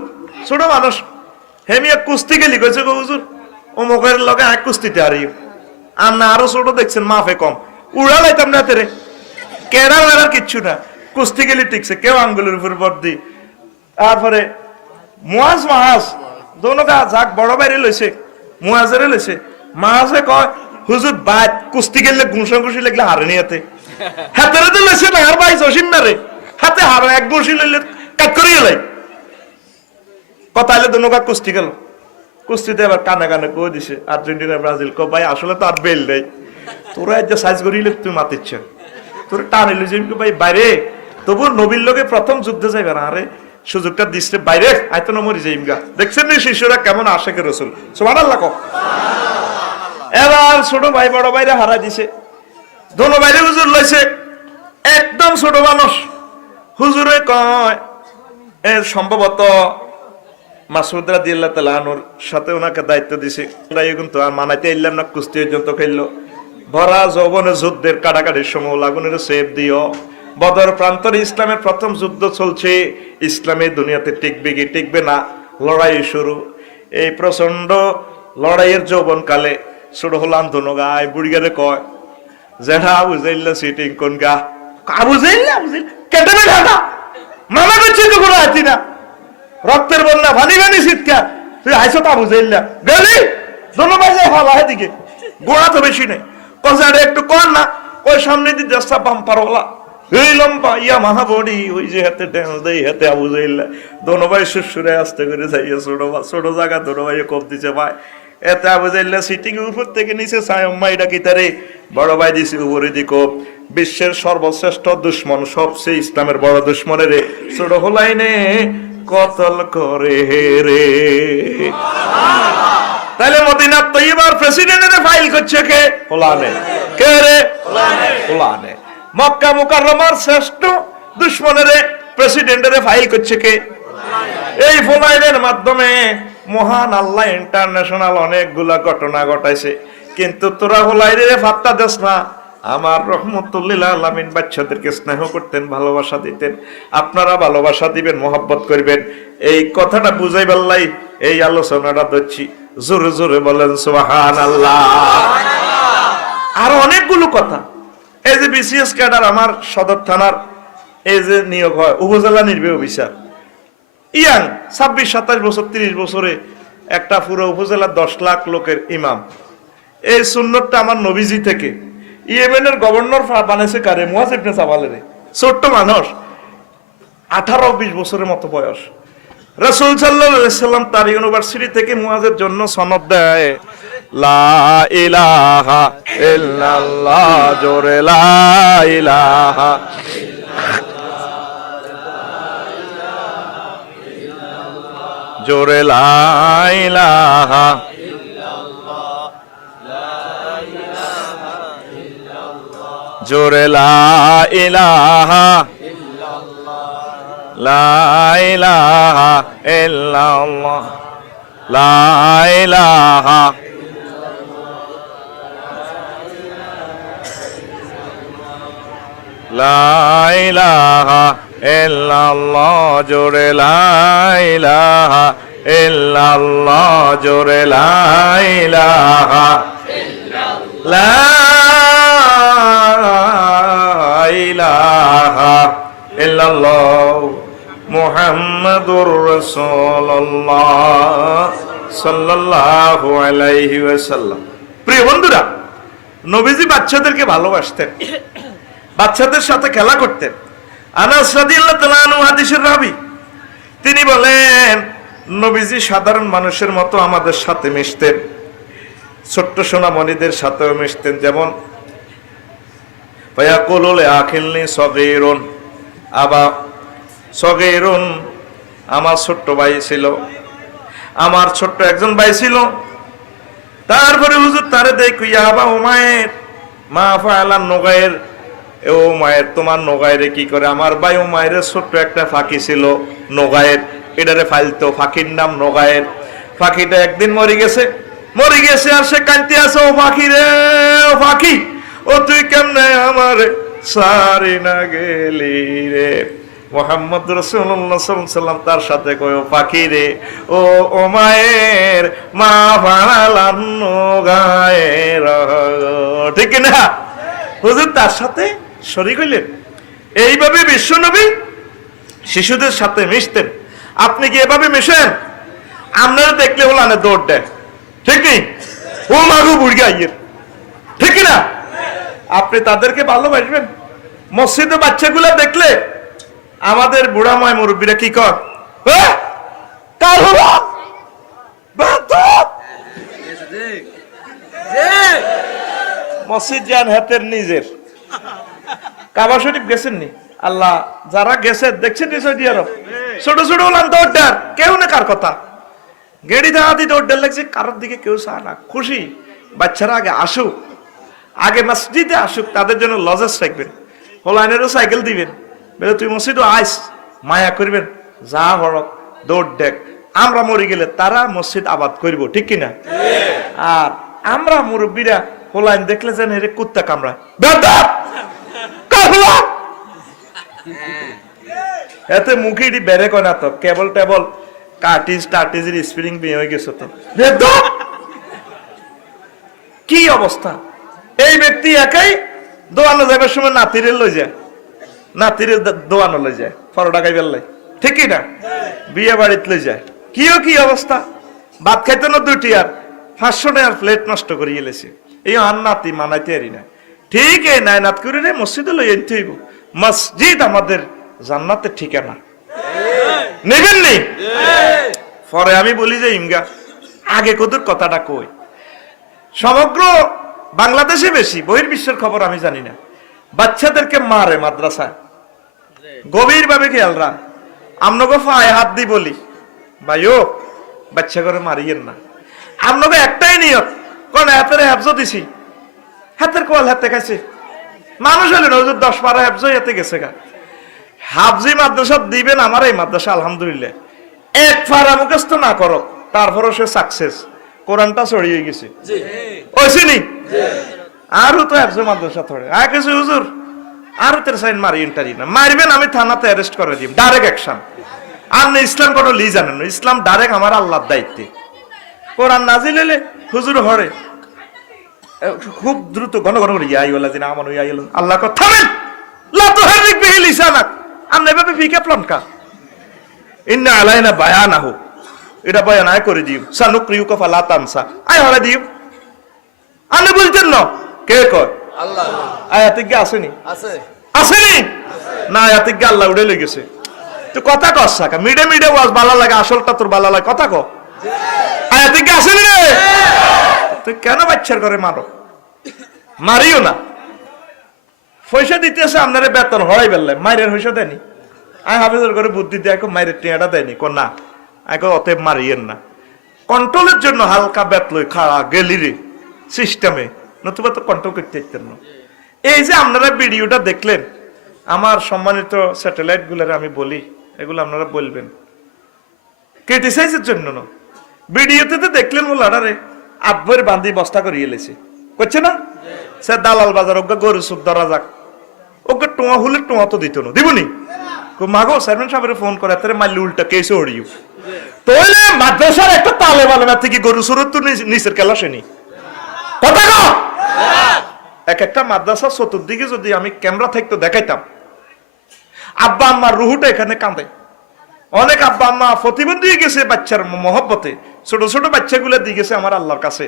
ছোট মানুষ, হেমিয়া কুস্তি গেলি কইছে গো হুজুর ও মুখের লগে এক কুস্তিতে হারি। আর না আরো ছোট দেখছেন মাফে কম, উড়া লাইতাম না তেরে, কেডা মেরার কিচ্ছু না, কুস্তি গেলি টিকছে, কেউ আঙ্গুলের উপর বর্দি। তারপরে মুয়াজ মাহাজ দোনোটা যাক বড় বাইরে লইছে, মুয়াজেরে লইছে। মাহাজে কয় হুজুর বাইত কুস্তি গেলে ঘুষা ঘুষি লাগলে হারে নিয়াতে, হাতেরে তো লইছে না আর বাইস অসীম না রে, হাতে হার এক ঘুষি লইলে কাট করিয়ে লাই। কথা হলে দোনোকা কুস্তি গেল, কুস্তিতে এবার কানে কানে কই দিছে আর্জেন্টিনা ব্রাজিল, কো ভাই আসলে তো আর বেল নেই, তোরা যে সাইজ করিলে তুই মাতিচ্ছ, তোর টানিল যে ভাই বাইরে, তবু নবীর লোকে প্রথম যুদ্ধে যাইবে না, আরে সুযোগটা দিচ্ছে বাইরে আয়তো মরি যাইমগা। দেখছেন না শিশুরা কেমন আশেকের রসুল, সুবহানাল্লাহ। এবার ছোট ভাই বড় ভাইরে হারাই দিছে, দোনো বাইরে হুজুর লইছে, একদম ছোট মানুষ। হুজুরে কয় এ সম্ভবত মাসউদ রাদিয়াল্লাহু তাআলা আনহুর সাথে ওনাকে দায়িত্ব দিছে, কিন্তু আর মানাইতে এলাম না, কুস্তি পর্যন্ত খেললো। ভরা যৌবনে যুদ্ধের কাটাকাটির সময় লাগুনের সেফ দিও। বদর প্রান্তরে ইসলামের প্রথম যুদ্ধ চলছে, ইসলামী দুনিয়াতে টিকবে কি টিকবে না, লড়াই শুরু। এই প্রচন্ড লড়াইয়ের যৌবন কালে ছোট হলাম ধনু গায় বুড়িগারে কয় জেঠা বুঝাইল্লা সিটিং কোন গা বুঝাইল্লা বুঝাইল কেটে না ঘাটা মামা করছি তো কোনো আছি না, রক্তের বন্যা ভানি ভানি শীতকাল তুই আইসো তা বুঝাইল্লা গেলি দোনো বাজে হলা এদিকে গোড়া তো বেশি নেই, কজারে একটু কর না, ওই সামনে দিয়ে দেশটা বাম্পারওয়ালা এই লম্বা ইয়া মাহাবড়ি, ওই যে হাতে ড্যান্স দেয় হাতে আবু জাইল্লা, দোনো ভাই শ্বশুরে আসতে করে যাইয়া ছোট জায়গা দোনো ভাই কপ দিছে ভাই, এতে আবু জাইল্লা সিটিং উপর থেকে নিচে সায়ম্মা এটা কি তারে বড় ভাই দিছে উপরে দিকো, বিশ্বের সর্বশ্রেষ্ঠ দুশ্মন সবচেয়ে ইসলামের বড় দুশ্মনের ছোট হলাইনে কতল করে রে। তাহলে মদিনার তৈবার প্রেসিডেন্টের ফাইল করছে কে? ফুলানে। কে রে? ফুলানে। মক্কা মুকাররমার শ্রেষ্ঠ দুশ্মনের প্রেসিডেন্টের ফাইল করছে কে? এই ফুলাইনের মাধ্যমে মহান আল্লাহ ইন্টারন্যাশনাল অনেকগুলা ঘটনা ঘটাইছে, কিন্তু তোরা ফুলাইরে ফাত্তা দেস না। আমার রহমতুল্লিল আলামিন বাচ্চাদেরকে স্নেহ করতেন, ভালোবাসা দিতেন, আপনারা ভালোবাসা দিবেন, মহব্বত করবেন, এই কথাটা বুঝাই পারলাই এই আলোচনাটা দিচ্ছি। জোরে জোরে বলেন সুবহানাল্লাহ। আর অনেকগুলো কথা, এই যে বিসিএস ক্যাডার আমার সদর থানার এই যে নিয়োগ হয় উপজেলা নির্বাহী অফিসার, ইয়াং 26-27 বছর 30 বছরে একটা পুরো উপজেলার 10 লাখ লোকের ইমাম। এই সুন্নতটা আমার নবীজি থেকে। ইয়েমেনের গভর্নর বানাইছে কারে? মুয়াজ ইবনে জাবালের। ছোট্ট মানুষ, 18-20 বছরের মতো বয়স। রাসূল সাল্লাল্লাহু আলাইহি সাল্লাম তার ইউনিভার্সিটি থেকে মুয়াজের জন্য সনদ দেয়, লা ইলাহা ইল্লাল্লাহ, জোরে লা ইলাহা, জোরে লা ইলাহা, জোরে লা ইলাহা, লা ইলাহা ইল্লাল্লাহ, লা ইলাহা, লা ইলাহা ইল্লাল্লাহ, জোরে লা ইলাহা ইল্লাল্লাহ, জোরে লা ইলাহা, লা ইলাহা ইল্লাল্লাহ মুহাম্মাদুর রাসূলুল্লাহ সাল্লাল্লাহু আলাইহি ওয়াসাল্লাম। প্রিয় বন্ধুরা, নবীজি বাচ্চাদেরকে ভালোবাসতেন, বাচ্চাদের সাথে খেলা করতেন। আনাস রাদিয়াল্লাহু তাআলা আনহু হাদিসের রাবী, তিনি বলেন নবীজি সাধারণ মানুষের মতো আমাদের সাথে মিশতেন, ছোট্ট সোনামণিদের সাথেও মিশতেন। যেমন ফায়াকুলু লিআখিলনি সগীরুন আবা সগীরুন, আমার ছোট্ট ভাই ছিল, আমার ছোট্ট একজন ভাই ছিল। তারপরে হুজুর তারে দেখো ইয়া আবা উমায়ের মা ফাআলান নুগায়ের, ও মায়ের তোমার নোগায়ের কি করে? আমার ভাই ও মায়ের ছোট্ট একটা ফাঁকি ছিল নোগায়ের, এটারে ফাইলতো, ফাঁকির নাম নোগায়ের। ফাঁকিটা একদিন মরে গেছে আর সে কাঁদতে আছে, ও পাখি রে, ও পাখি, ও তুই কেমনে আমার সারি না গেলি রে। মুহাম্মদ রাসূলুল্লাহ সাল্লাল্লাহু আলাইহি ওয়াসাল্লাম তার সাথে কয়, ও পাখি রে, ও মায়ের মা ফালান নোগায়ের, ঠিক না? হুজুর তার সাথে শরীক হইলেন। এইভাবে বিশ্বনবী শিশুদের সাথে মিশতেন। আপনি কি এভাবে মিশেন? আপনারা দেখলে ওলানে দৌড় দেয়, ঠিক নেই? ও মাগো বুড়ি আইয়ের, ঠিক না? আপনি তাদেরকে ভালোবাসবেন। মসজিদে বাচ্চাগুলা দেখলে আমাদের বুড়াময় মুরব্বীরা কি কর, কার হলো মসজিদ যান হাতের নিজের। কাবা শরীফ গেছেন নি? আল্লাহ যারা গেছে দেখছেন সৌদি আরব, ছোট ছোট ওলান দৌড়ার, কেউ না কার কথা গেড়ি দাঁড়াতে দৌড়ার লাগছে, কারোর দিকে কেউ চায় না। খুশি বাচ্চারা আগে আসুক, আগে মসজিদে আসুক, তাদের জন্য লজেস রাখবেন, হোলাইনেরও সাইকেল দিবেন, বলে তুই মসজিদও আইস, মায়া করবেন, যা হরক দৌড় দেখ। আমরা মরে গেলে তারা মসজিদ আবাদ করব, ঠিক কিনা? আর আমরা মুরব্বীরা হোলাইন দেখলে যেন এর কুত্তা কামড়ায়, এতে মুখে বেড়ে কয় না তো, কেবল টেবল কার্টিজের স্প্রিং বিয়ে হয়ে গেছে তো। কি অবস্থা! এই ব্যক্তি একাই দোয়ানো যাবার সময় নাতিরে লই যায়, নাতিরে দোয়ানো লই যায়, ফরো টাকাই বেললাই, ঠিক না? বিয়ে বাড়িতে লই যায়। কি অবস্থা! ভাত খাইতে না 2টি আর 500 টাকার প্লেট নষ্ট করে গেলেছে। এই আন্নাতি মানাইতে এরি না ঠিক এই নায়নাত করে রে মসজিদে লই আনতে হইব মসজিদ আমাদের জান্নাতের ঠিকানা নেবেন নি পরে আমি বলি যে ইমগা আগে কদুর কথাটা কই সমগ্র বাংলাদেশে বেশি বহির্বিশ্বের খবর আমি জানি না বাচ্চাদেরকে মারে মাদ্রাসায় গভীর ভাবে খেয়াল রাখ আমনগো পায়ে হাত দি বলি ভাইও বাচ্চা করে মারিয়েন না আমনগো একটাই নিয়ত কোন হাতের হেফজ দিছি হাতের কোয়াল হাতে খাইছে মানুষ হলে না 10-12 হেফজ হাতে গেছে গা হাফজি মাদ্রাসা দিবেন আমার এই মাদ্রাসা আলহামদুলিল্লাহ এক ফারা মুখস্থ না করো তারপরও সে সাকসেস কোরআনটা ছড়িয়ে গেছে ওইছিনি আরো তো হেফজ মাদ্রাসা থরে আর কিছু হুজুর আর তের সাইন মারি ইন্টারি না মারবেন আমি থানাতে অ্যারেস্ট করে দিই ডাইরেক্ট অ্যাকশন আর না ইসলাম কোনো লি জানেন না ইসলাম ডাইরেক্ট আমার আল্লাহর দায়িত্বে কোরআন নাজিল হলে হুজুর হরে খুব দ্রুত ঘন ঘন করে ইয়া আইওয়াল্লাযিনা আমানু ইয়া আইয়ুল আল্লাহ কো থামেন লা তুহাররিক বিহি লিসানাক আমনে এভাবে ফিকে প্লনকা ইন্না আলাইনা বায়ানাহু এটা বয়ান আয় করে দিও সানুকরিউকা ফালা তানসা আয় হরে দিও আপনি বলছেন না কে কয় আল্লাহ আয়াতে কি আসেনি আসেনি না আয়াতে কি আল্লাহ উড়ে লেগেছে তো কথা কস সাকা মিডে মিডে ওয়াজ ভালো লাগে আসলটা তোর ভালো লাগে কথা কো আয়াতে কি আসেনি রে তুই কেন বাচ্চার করে মারো মারিও না পয়সা দিতেছে আপনারে বেতন হরাই বেললে মাইরের পয়সা দেয়নি আয় হাফেজের করে বুদ্ধি দিয়ে মাইরের টিয়াটা দেয়নি কোন না আগে অতএব মারিয়েন না কন্ট্রোলের জন্য হালকা বেতলই খাড়া গেলি রে সিস্টেমে নতুবা তো কন্ট্রোল করতে পারতেন না এই যে আপনারা ভিডিওটা দেখলেন আমার সম্মানিত স্যাটেলাইট গুলার আমি বলি এগুলো আপনারা বলবেন ক্রিটিসাইজের জন্য না ভিডিওতে তো দেখলেন বলারে আব্বর বান্ধি বস্তা করিয়ে এলেছে করছে না সে দালাল বাজার ওকে গরু সুদ ধরা যাক ওকে টোয়া হলে টোয়া তো দিত না দিবনি মাগো চেয়ারম্যান সাহেবের ফোন করে তারে মারলি উল্টা কেসে ওড়িও তাহলে মাদ্রাসার একটা তালে বালমা থেকে গরু সুরত তো নিচের কেলা শুনি কথা কও এক একটা মাদ্রাসা চতুর্দিকে যদি আমি ক্যামেরা থাকতো দেখাইতাম আব্বা আম্মার রুহুটা এখানে কাঁদে অনেক আব্বা আম্মা প্রতিবন্ধী গেছে বাচ্চার মহব্বতে ছোট ছোট বাচ্চাগুলো দিয়ে গেছে আমার আল্লাহর কাছে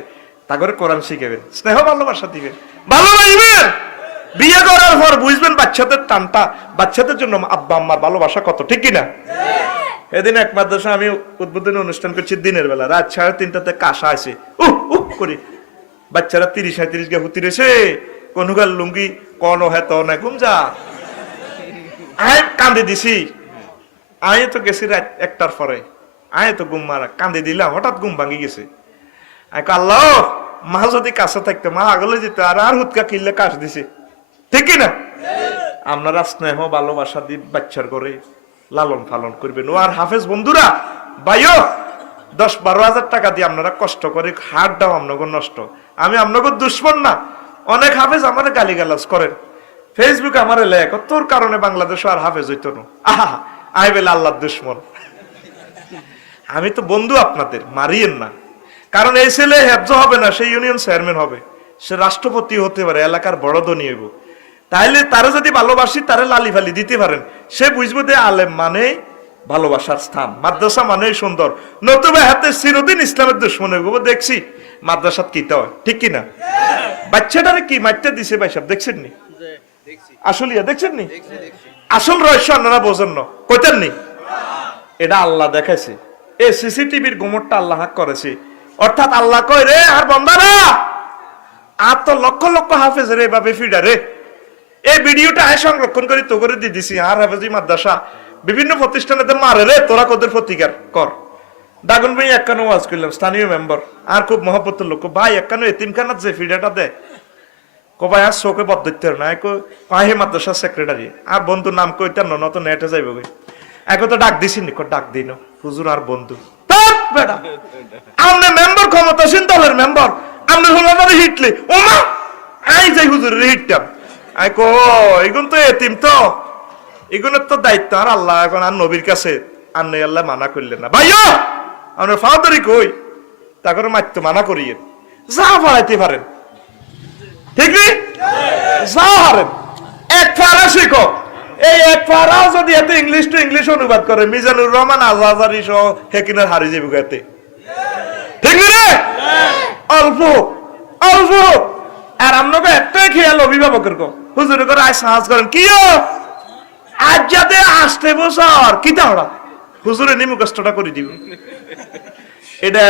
তা করে কোরআন শিখাবেন স্নেহ ভালোবাসা দিবেন ভালোবাসবেন বিয়ে করার পর বুঝবেন বাচ্চাদের টানটা বাচ্চাদের জন্য আব্বা আম্মার ভালোবাসা কত ঠিক কিনা এদিন এক মাদ্রাসা আমি উদ্বোধনী অনুষ্ঠান করছি দিনের বেলা রাত 3:30টাতে কাশা আছে করি বাচ্চারা 30-35 গে হুতি রয়েছে কোনগাল লুঙ্গি কোন হেত না ঘুম যা আয় কান্দে দিছি আয় তো গেছি রাত 1টার পরে আয় তো ঘুম মারা কান্দে দিলাম হঠাৎ ঘুম ভাঙি গেছে আল্লাহ মা যদি কাছে থাকতো মা আগলে যেত আর হুৎকা কিনলে কাশ দিছে ঠিক কিনা আপনারা স্নেহ ভালোবাসা দিয়ে বাচ্চার করে লালন পালন করবেন ও আর হাফেজ বন্ধুরা ভাইও 10-12 হাজার টাকা দিয়ে আপনারা কষ্ট করে হাত দাও আপনাকে নষ্ট আমি আপনাকে দুশ্মন না অনেক হাফেজ আমার গালিগালাজ করেন ফেসবুকে আমার লেখ তোর কারণে বাংলাদেশ আর হাফেজ হইতো না আহা আই বেলা আল্লাহর দুশ্মন আমি তো বন্ধু আপনাদের মারিয়েন না কারণ এই ছেলে হেফজ হবে না সে ইউনিয়ন চেয়ারম্যান হবে সে রাষ্ট্রপতি হতে পারে এলাকার বড় ধনী হইব তাইলে তারা যদি ভালোবাসি তারা লালি ফালি দিতে পারেন সে বুঝবো যে আলেম মানে ভালোবাসার স্থান মাদ্রাসা মানে সুন্দর নতুবা হাতে চিরদিন ইসলামের দুশ্মন হইব দেখছি মাদ্রাসাত কিতে হয় ঠিক কিনা বাচ্চাটারে কি মারতে দিছে ভাই সব দেখছেন নি আসলিয়া দেখছেন নি আসল রহস্য আপনারা বোঝেন না কইতেন নি এটা আল্লাহ দেখাইছে এই সিসিটিভির গুমরটা আল্লাহ করেছে অর্থাৎ আল্লাহ কয় রে আর বান্দারা আর তো লক্ষ লক্ষ হাফেজ রে বা বেফিডা রে এই ভিডিওটা আয় সংরক্ষণ করে তো করে দিয়ে দিছি আর হাফেজি মাদ্রাসা বিভিন্ন প্রতিষ্ঠানেতে মারে রে তোরা কদের প্রতিকার কর দাগুন ভাই একখানো ওয়াজ করলাম স্থানীয় মেম্বার আর খুব মহব্বতের লোক ভাই একখানো এতিমখানার যে ফিডাটা দেয় কো ভাই আর চোখে বদ্ধ না পাহে মাদ্রাসা সেক্রেটারি আর বন্ধু নাম কইতাম না তো নেটে যাইব এখন তো ডাক দিছি নিকট ডাক দিন হুজুর আর বন্ধু আপনি মেম্বার ক্ষমতাসীন দলের মেম্বার আপনি হলারে হিটলে ওমা আই যাই হুজুরের হিটটাম আই কো এগুন তো এতিম তো এগুলোর তো দায়িত্ব আর আল্লাহ এখন আর নবীর কাছে আর নেই আল্লাহ মানা করলেন না ভাইও আপনার ফাদারি কই তা করে মারতে মানা করিয়ে যা ফাড়াইতে পারেন ঠিক নি যা হারেন এক ফাড়া শিখো এই এক ফাড়াও যদি এত ইংলিশ টু ইংলিশ অনুবাদ করে মিজানুর রহমান আজাহারি সহ হেকিনার হারি যাবে এতে ঠিক রে অল্প অল্প আর আপনাকে একটাই খেয়াল অভিভাবকের কো হুজুরে করে আজ সাহায্য করেন কি আজ যাতে আসতে বছর কি তাহলে হুজুরে নিমু কষ্টটা করে দিব। এটা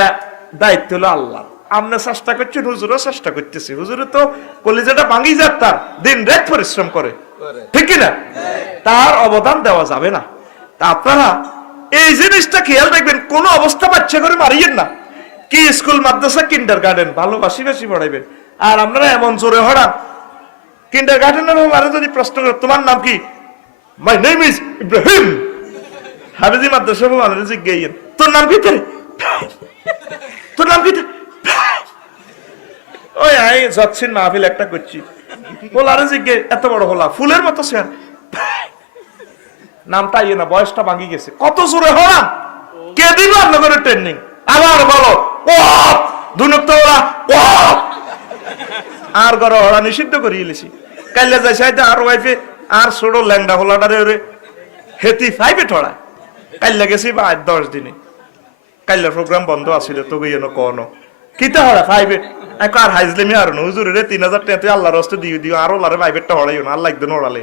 দায়িত্ব হলো আল্লাহ। আমরা চেষ্টা করছি, হুজুরও চেষ্টা করতেছি। হুজুরে তো কলিজাটা ভাঙি যাক, তার দিন রাত পরিশ্রম করে, ঠিক কিনা? তার অবদান দেওয়া যাবে না। তা আপনারা এই জিনিসটা খেয়াল রাখবেন, কোন অবস্থা বাচ্চা করে মারিয়েন না। কি স্কুল মাদ্রাসা কিন্ডার গার্ডেন ভালোবাসি বেশি পড়াইবেন। আর আপনারা এমন জোরে হড়ান কিন্ডার গার্ডেনের ব্যাপারে যদি প্রশ্ন করে তোমার নাম কি, মাই নেম ইজ ইব্রাহিম, হাফেজি মাদ্রাসা মানুষ জিজ্ঞেস তোর নাম কি, তোর নাম কি? ওই আই যাচ্ছি মাহফিল একটা করছি, বলারে জিজ্ঞেস এত বড় হলা ফুলের মতো স্যার, নামটা ইয়ে না, বয়সটা ভাঙি গেছে। কত জোরে হলাম, কে দিল আপনাদের ট্রেনিং? আবার বলো ও দুনক্ত ওরা ও আর গড় ওরা নিষিদ্ধ করিয়ে এলেছি। কাইলে যাই সাইতে আর ওয়াইফে আর ছোট ল্যাংডা হোলাটারে ওরে হেতি ফাইভে ঠড়া কাইলে গেছি বা 10 দিনে। কাইলের প্রোগ্রাম বন্ধ আছিল তো গিয়েনো কোনো কিতে হড়া ফাইভে আর হাইজলেমি আর হুজুর রে 3000 টাকা আল্লাহর রাস্তে দিয়ে দিও আর ওলারে প্রাইভেটটা হড়াইও না, আল্লাহ একদিন ওড়ালে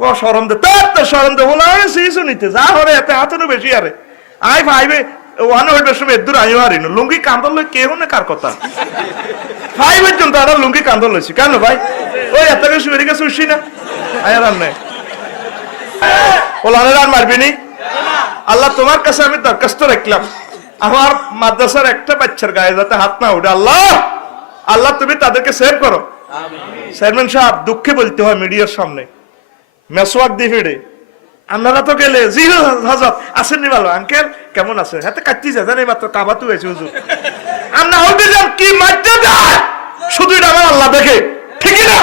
ক শরম দে তোর শরম দে বলা সিসু নিতে যা হরে এত হাতনো বেশি আরে আই ফাইভে ওয়ান হইবার সময় এদুর আইও হারিনো লুঙ্গি কান্দল লই কেউ না কার কথা ফাইভের জন্য তারা লুঙ্গি কান্দল লইছি কেন ভাই? ওই এত বেশি বেরিয়ে গেছে উঠছি না আয়ার আর নাই ওলারে আর মারবি নি। আল্লাহ তোমার কাছে আমি দরখাস্ত রাখলাম আমার মাদ্রাসার একটা বাচ্চার গায়ে যাতে হাত না উঠে। আল্লাহ আল্লাহ তুমি তাদেরকে সেভ করো। চেয়ারম্যান সাহেব দুঃখে বলতে হয় মিডিয়ার সামনে মেসওয়াক দিয়ে ফিরে আপনারা তো গেলে জি হাজার আসেননি ভালো আঙ্কেল কেমন আছে হাতে কাটতি যা জানি মাত্র কাবাতু হয়েছে হুজুর আমরা হতে যান কি মারতে দেয় শুধু এটা আমার আল্লাহ দেখে, ঠিক না?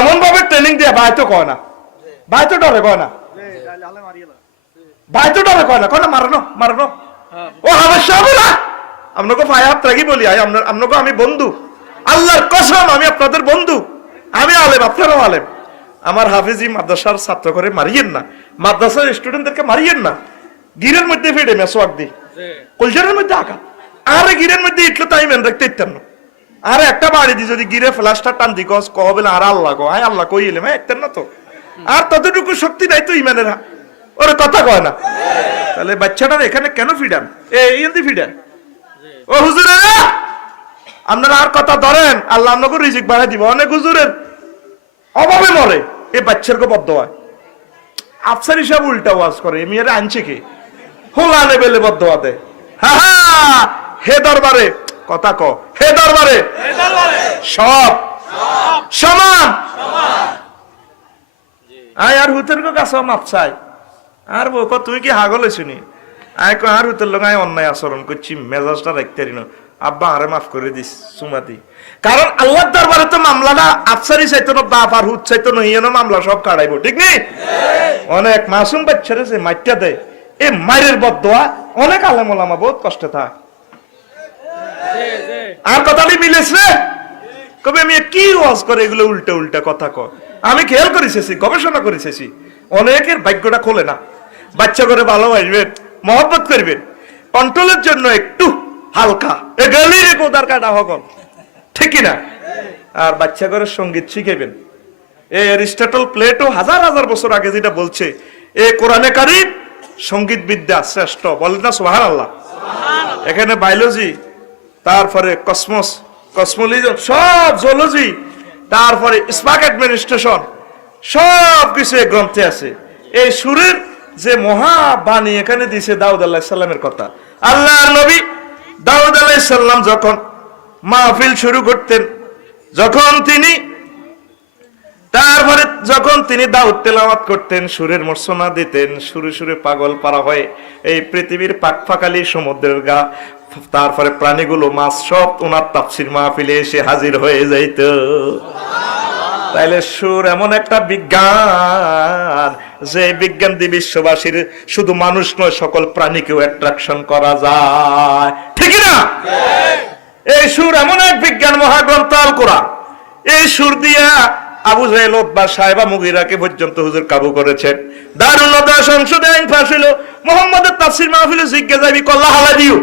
এমন ভাবে ট্রেনিং দিয়ে ভাই তো কয় না, ভাই তো ডরে কয় না, ভাই তো ডরে কয় না, কয় না মারানো মারানো ও হামেশা বলা আপনাকে ভাই হাত রাখি বলি আপনাকে আমি বন্ধু, আল্লাহর কসম আমি আপনাদের বন্ধু, আমি আলেম আপনারাও আলেম। আমার হাফিজি মাদ্রাসার ছাত্র করে মারিয়েন না, মাদ্রাসার স্টুডেন্টদেরকে মারিয়েন না। গিরের মধ্যে ফেটে মেসোয়াক দি কলজারের মধ্যে আঘাত আর গিরের মধ্যে ইটলো তাই মেন রাখতে ইত্যান না আর একটা বাড়ি দি যদি গিরে ফ্লাশটা টান দি কস কবে না আর আল্লাহ গো আয় আল্লাহ কই এলাম ইত্যান না তো আর ততটুকু শক্তি নাই তো ইমানের ওরে কথা কয় না। তাহলে বাচ্চাটার এখানে কেন ফিডান এই ফিডান ও হুজুরে আপনারা আর কথা ধরেন আল্লাহ আপনাকে রিজিক বাড়াই দিব। অনেক হুজুরের অভাবে মরে এই বাচ্চার কো বদ্ধ হয় আফসার হিসাব উল্টা ওয়াজ করে মেয়ের আনছে কি হোলা লেভেলে বদ্ধ হাতে হা হে দরবারে কথা ক হে দরবারে সব সমান আয় আর হুতের কো কাছে মাপ চাই আর বউ ক তুই কি হাগল শুনি আয় ক আর হুতের লোক আয় অন্যায় আচরণ করছি মেজাজটা রাখতে পারি না আব্বা আরে মাফ করে দিস সুমাতি। কারণ আল্লাহর দরবারে তো মামলাটা আফসারি চাইতো না বাপ আর হুত চাইতো না ইয়েনো মামলা সব কাটাইবো, ঠিক নেই? অনেক মাসুম বাচ্চারা যে মাইটা দেয় এই মায়ের বদদোয়া অনেক আলেম ওলামা বহুত কষ্টে থাকে। আর কথাটি মিলেছে কবে আমি কি ওয়াজ করে এগুলো উল্টা উল্টা কথা কয় আমি খেয়াল করেছি গবেষণা করেছি অনেকের ভাগ্যটা খোলে না। বাচ্চা করে ভালোবাসবেন মহব্বত করবেন কন্ট্রোলের জন্য একটু হালকা এগুলি কোদার কাটা হকল, ঠিক না? আর বাচ্চা করে সঙ্গীত শিখেবেন। এই অ্যারিস্টটল প্লেটো হাজার হাজার বছর আগে যেটা বলছে এ কোরআনে কারিম সঙ্গীত বিদ্যা শ্রেষ্ঠ, বলেন না সুবহানাল্লাহ। এখানে বায়োলজি তারপরে কসমস কসমোলজি সব জুলজি তারপরে স্পার্ক অ্যাডমিনিস্ট্রেশন সব কিছু এই গ্রন্থে আছে। এই সুরের যে মহাবাণী এখানে দিয়েছে দাউদ আলাইহিস সালামের কথা। আল্লাহর নবী দাউদ আলাইহিস সালাম যখন মাহফিল শুরু করতেন যখন তিনি দাউদ তেলাওয়াত করতেন সুরের মর্সনা দিতেন সুরে সুরে পাগল পারা হয় এই পৃথিবীর পাকফাকালি সমুদ্রের গা তারপরে প্রাণীগুলো মাছ সব ওনার তাফসীর মাহফিলে এসে হাজির হয়ে যাইত। তাইলে সুর এমন একটা বিজ্ঞান যে বিজ্ঞান দিয়ে বিশ্ববাসীর শুধু মানুষ নয় সকল প্রাণীকেও অ্যাট্রাকশন করা যায়, ঠিক না? এই সুর এমন এক বিজ্ঞান মহাগ্রন্থ আল কোরআন। এই সুর দিয়া আবু জাহেল উতবা সাহেবা মুগীরাকে পর্যন্ত হুজুর কাবু করেছেন। দারুল উলুম সংসদে আইন পাস হইল মুহাম্মাদের তাফসীর মাহফিলে জিজ্ঞাসা যাবি কল্লা হালা দিও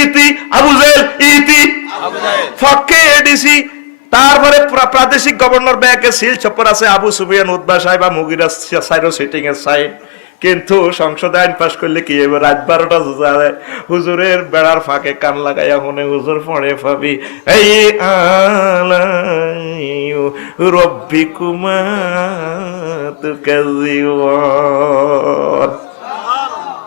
ইতি আবু জাহেল ইতি ফকে এডিসি তারপরে প্রাদেশিক গভর্নর ব্যাংকে সিল চপ্পর আছে আবু সুফিয়ান উদ্বা সাহেব বা মুগিরা সাইরো সিটিং এর সাইড। কিন্তু সংসদে আইন পাশ করলে কি এবার রাত 12টা যায় হুজুরের বেড়ার ফাঁকে কান লাগাইয়া মনে হুজুর পড়ে পাবি এই আলাইয়ু রব্বিকুমা তুকাযিবুন।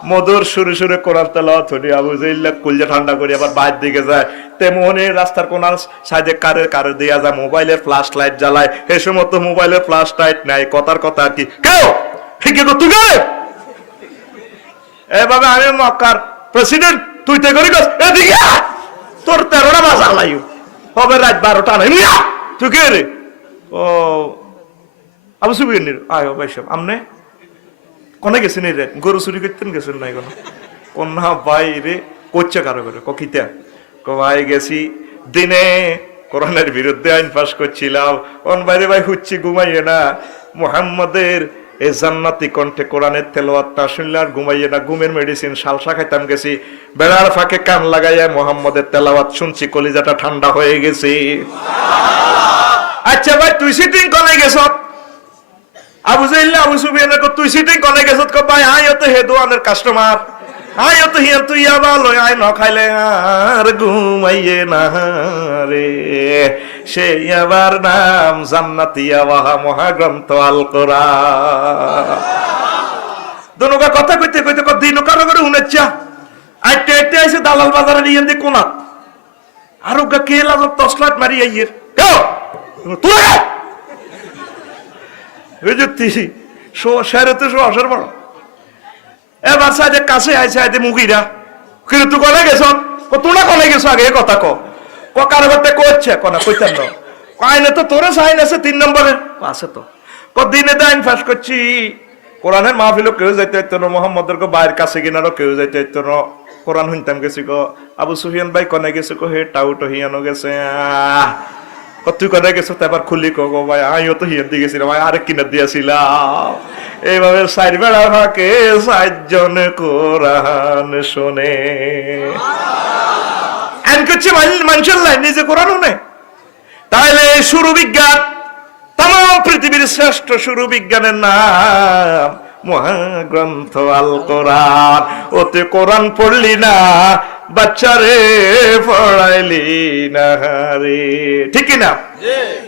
মধুর সুরে সুরে কোরআন তেলাওয়াত হলি আবু জাইল্লা কুলজা ঠান্ডা করে আবার বাইরের দিকে যায়। তেমনি রাস্তার কোনার সাইডে কারে দিয়া যায়, মোবাইলের ফ্ল্যাশ লাইট জ্বালায়। এই সময় তো মোবাইলের ফ্ল্যাশ লাইট নাই, কথার কথা কি কেউ ঠিক আছে তুই গে এভাবে আমি মক্কার প্রেসিডেন্ট তুই তে করি গস এদিকে তোর 13টা বাজা লাইও হবে রাত 12টা নাই মিয়া তুই কে রে? ও আবু সুফিয়ান আয় ভাই সব আমনে কোনে গেছেন রে? গরু চুরি করতেন গেছেন নাই কোন কন্যা ভাই রে কোচ্চা কারো করে কিতা ভাই গেছি দিনে কোরআনের বিরুদ্ধে আইন পাস করছিলাম অন বাইরে ভাই হুচ্ছি ঘুমাইয়ে না মুহাম্মাদের এই জান্নাতি কণ্ঠে কোরআনের তেলাওয়াতটা শুনলে আর ঘুমাইয়ে না, ঘুমের মেডিসিন সালসা খাইতাম গেছি, বেড়ার ফাঁকে কান লাগাইয়া মুহাম্মাদের তেলাওয়াত শুনছি, কলিজাটা ঠান্ডা হয়ে গেছে। আচ্ছা ভাই তুই সিটিং কোনে গেছ? আবু জাইল্লা আবু সুফিয়ানের কো তুই সিটিং কোনে গেছ? কো ভাই আই তো হে দোয়ানের কাস্টমার, আই তো হিয়া তুই আবার লই আই ন খাইলে আর ঘুমাইয়ে না রে। সেই আবার নাম জান্নাতি আওয়াহা মহাগ্রন্থ আল কোরআন। দনুকা কথা কইতে কইতে কো দিন কারো করে উনেচ্ছা আইতে আইতে এসে দালাল বাজারে নিয়ে দি কোনা আর ওগা কে লাজ তসলাট মারি আইয়ের কেও তুই বুঝতি শো শেরে তো শো আসর বড় এবার সাইডে কাছে আইছে আইতে মুগিরা কিন্তু তুই কোনে গেছ? কো তুই না কোনে গেছ আগে কথা কো কারো করতে কোচ্ছে কোনা কইতাম না আইনে তো তোরে সাইন আছে 3 নম্বরে আছে তো দিনে তো আইন ফাঁস করছি কোরআনের মাহফিলও কেউ যাইতে হইতো না, মোহাম্মদের কো বাইরের কাছে কিনারও কেউ যাইতে হইতো না। কোরআন শুনতাম গেছি গো আবু সুফিয়ান ভাই কনে গেছে কো হে টাউটো হিয়ানো গেছে তুই কনে গেছো তো এবার খুলি কো ভাই আমিও তো হিয়ান দিয়ে গেছিলাম ভাই আরেক কিনে দিয়েছিলাম। এইভাবে সাইড বেড়া ফাঁকে 60 জন কোরআন শোনে আইন করছে মানুষের লাই নিজে কোরআন শুনে। তাইলে শুরু বিজ্ঞান তাম পৃথিবীর শ্রেষ্ঠ শুরু বিজ্ঞানের নাম মহাগ্রন্থ আল কোরআন। ওতে কোরআন পড়লি না বাচ্চারে পড়াইলি না রে, ঠিক না?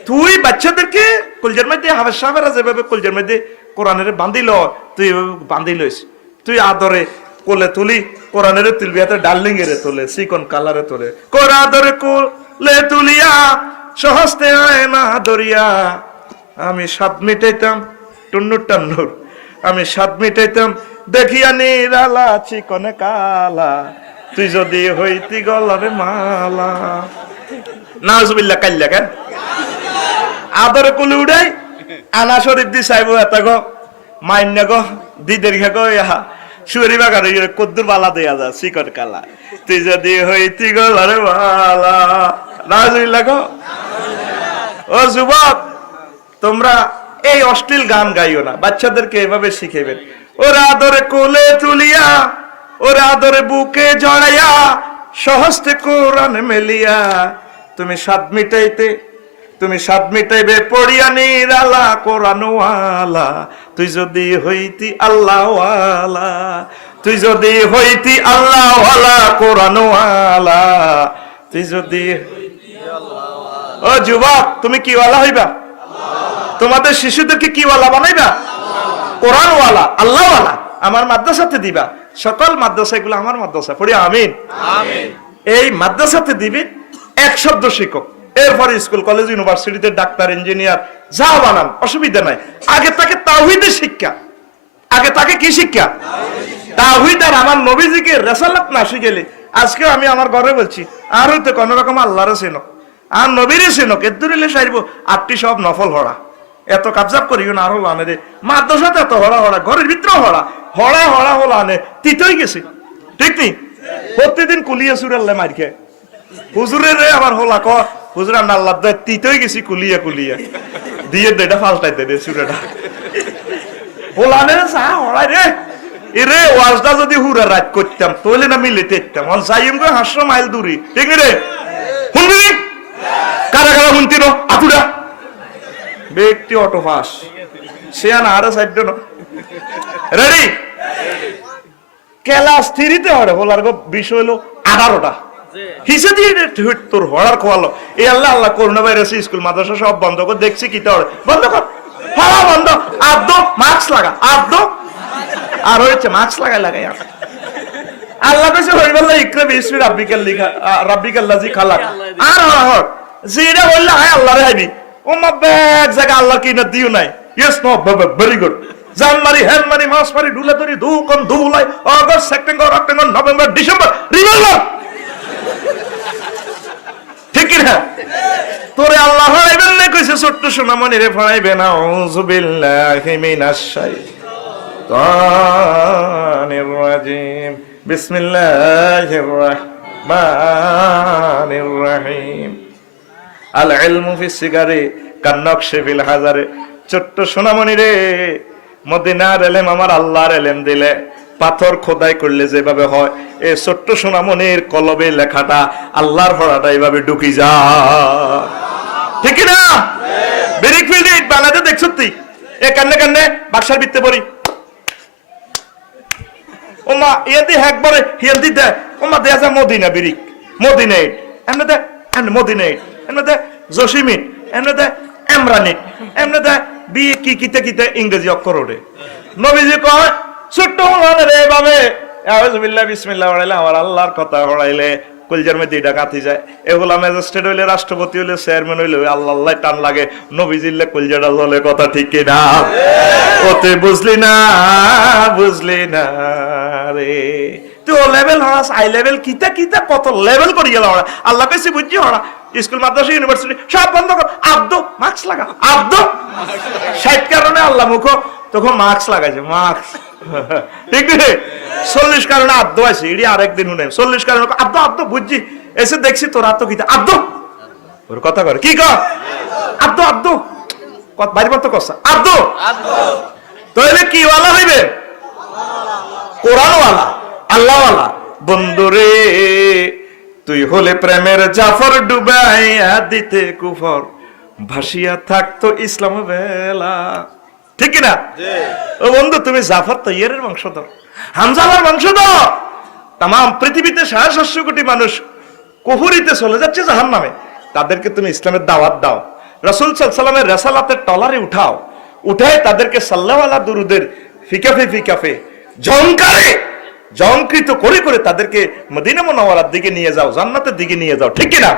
তুই বাচ্চাদেরকে কলজার মধ্যে হাফেজ সাহেবরা যেভাবে কলজার মধ্যে কোরআনের বান্ধিল তুই বান্ধিলইস, তুই আদরে কোলে তুলি কোরআনের তুলবি হাতে ডার্লিং এর তোলে চিকন কালারে তোলে কোরআদরে কোলে তুলিয়া সহস্তে হয় না দরিয়া। আমি স্বাদ মিটাইতাম টুন্নুর টান্নুর, আমি স্বাদ মিটাইতাম দেখিয়া নিরালা চিকনে কালা, তুই যদি হইতি গলারে মালা। নাউজুবিল্লাহ কাল্লা কেন আদরে কুলে উড়াই আনা শরীফ দি চাইব এটা গো মান্য গো দিদের গো ইহা সুরি বাগারে কদ্দুর বালা দেয়া যা চিকন কালা, তুই যদি হইতি গলারে মালা। নাউজুবিল্লাহ গো। ও যুবক তোমরা এই অশ্লীল গান গাইও না, বাচ্চাদেরকে এভাবে শিখাইবেন। ওরা আদরে কোলে তুলিয়া ওরা আদরে বুকে জড়াইয়া সহস্তে কোরআন মেলিয়া, তুমি স্বাদ মিটাইবে পড়িয়া নিরালা কোরআনওয়ালা, তুই যদি হইতি আল্লাহওয়ালা, তুই যদি হইতি আল্লাহওয়ালা কোরআনওয়ালা, তুই যদি ও যুবক তুমি কি ওয়ালা হইবা? তোমাদের শিশুদেরকে কি ওয়ালা বানাইবা? কোরআনওয়ালা আল্লাহওয়ালা। আমার মাদ্রাসাতে দিবা, সকল মাদ্রাসা এগুলো আমার মাদ্রাসা পড়ি আমিন। এই মাদ্রাসাতে দিবি 1 শব্দ শিক্ষক, এরপরে স্কুল কলেজ ইউনিভার্সিটিতে ডাক্তার ইঞ্জিনিয়ার যা বানান অসুবিধা নাই। আগে তাকে তাওহীদের শিক্ষা, আগে তাকে কি শিক্ষা? তাওহীদ। আর আমার নবীজিকে রিসালাত না শিখেলে আজকে আমি আমার ঘরে বলছি আর হইতে কোন রকম আল্লাহরে চেনো আর নবীরে চেনো এদুরিলে সাইব 8টি সব নফল হড়া এত কাবজাব করিও না আরো লানে রে মাদ্রাসাতে এত হড়া হড়া ঘরের ভিতরে হড়া হড়া হড়া হলো আনে তিতই গেছে, ঠিক নেই? প্রতিদিন কুলিয়া সুরাল্লে মার খেয়ে হুজুরের রে আমার হলা ক হুজুর আন্না আল্লাহ দেয় তিতই গেছি কুলিয়া কুলিয়া দিয়ে দেটা ফালটাইতে দে সুরেটা হোলানে চা হড়াই রে এরে ওয়াজটা যদি হুরা রাত করতাম তাহলে না মিলিতে ইতাম যাইম গো 500 মাইল দূরে, ঠিক রে? শুনবি কারা কারা শুনতি আতুরা ব্যক্তি অটো পাস সে আরো সাইড রেডি ক্লাস 3-তে হরে বলার বিষয় হলো 18টা হিসে দিয়ে তোর হড়ার খোয়ালো এই আল্লাহ আল্লাহ করোনা ভাইরাস স্কুল মাদ্রাসা সব বন্ধ করে দেখছি কি তোর বন্ধ কর হওয়া বন্ধ আব্দ মাস্ক লাগা আব্দ আর হয়েছে মাস্ক লাগাই আল্লাহ কাছে হইবাল্লাহ ইকরা বিসমি রাব্বিকাল লিখা রাব্বিকাল্লাযী খালাক আর হর যেটা বললে হায় আল্লাহরে হাইবি ও মা ব্যাগ জায়গা আল্লাহ কি না দিও নাই ইয়েস নো ভেরি গুড জান মারি হ্যান মারি মাস মারি ডুলা তরি দু কোন দুলাই August September October November December revolver ঠিক কি না তোরে আল্লাহ হাইবেন না কইছে ছোট্ট সোনামণি রে ফড়াইবে না আউযু বিল্লাহি মিনাশ শাইতানির রাজিম বিসমিল্লাহির রাহমানির রহিম আল ইলমু ফিস সিগারি কান্নকশে ফিল হাজারে ছোট্ট সোনামণি রে মদিনার এলেম আমার আল্লাহর এলেম দিলে পাথর খোদাই করলে যেভাবে হয় এই ছোট্ট সোনামণির কলবে লেখাটা আল্লাহর পড়াটা এইভাবে ঢুকি যা ঠিক না বেরিক ফিল্ড বানাতে দেখছ তুই এ কান্নে কান্নে বাক্সার ভিত্তে পড়ি ও মা ইয়াদি একবারে হিয়ালদি দে ও মা দেয়া যা মদিনা বেরিক মদিনা এমনে দে মদিনা এমনে দে জসিমিন এমনে দে এমরানিট এমনে দে বিয়ে কি কিতে কিতে ইংরেজি অক্ষর ওঠে নবীজি কয় ছোট্ট হলানে রে বাবে আউযু বিল্লাহি বিসমিল্লাহ পড়াইলে আমার আল্লাহর কথা পড়াইলে কলজার মধ্যে এটা কাঁথি যায় এগুলা ম্যাজিস্ট্রেট হইলে রাষ্ট্রপতি হইলে চেয়ারম্যান হইলে আল্লাহ আল্লাহ টান লাগে নবীজিলে কলজাটা জ্বলে কথা ঠিক কিনা ওতে বুঝলি না রে তুই ও লেভেল হরাস আই লেভেল কিতা কিতা কত লেভেল করি গেল ওরা আল্লাহ কাছে বুঝছি ওরা স্কুল মাদ্রাসা ইউনিভার্সিটি সব বন্ধ কর আব্দু মাস্ক লাগা আব্দু 60 কারণে আল্লাহ মুখ তখন মাস্ক লাগাইছে মাস্ক ঠিক রে 40 কারণে আব্দু আছে এডি আরেকদিন শুনে 40 কারণে আব্দু বুঝছি এসে দেখছি তোর আত্ম কিতা আব্দু ওর কথা করে কি কর আব্দু কত বাইরে বলতো কসা আব্দু তাহলে কি ওয়ালা হইবে কোরআন ওয়ালা আল্লাহ ওয়ালা বন্ধুরে তুই হলে প্রেমের জাফর ডুবাইয়া দিতে কুফর ভাসিয়া থাকতো ইসলাম বেলা ঠিক কিনা ও বন্ধু তুমি জাফর তৈয়ারের বংশধর হামজালার বংশধর তাম পৃথিবীতে 700 কোটি মানুষ কুফরিতে চলে যাচ্ছে জাহান্নামে তাদেরকে তুমি ইসলামের দাওয়াত দাও রাসূল সাল্লাল্লাহু আলাইহি ওয়াসাল্লামের রিসালাতের টলারে উঠায় তাদেরকে সাল্লাল্লাহু আলাইহি দুরুদের ফিকাফে জঙ্কৃত করে তাদেরকে মদিনা মুনাওয়ারার দিকে নিয়ে যাও জান্নাতের দিকে নিয়ে যাও ঠিক কিনা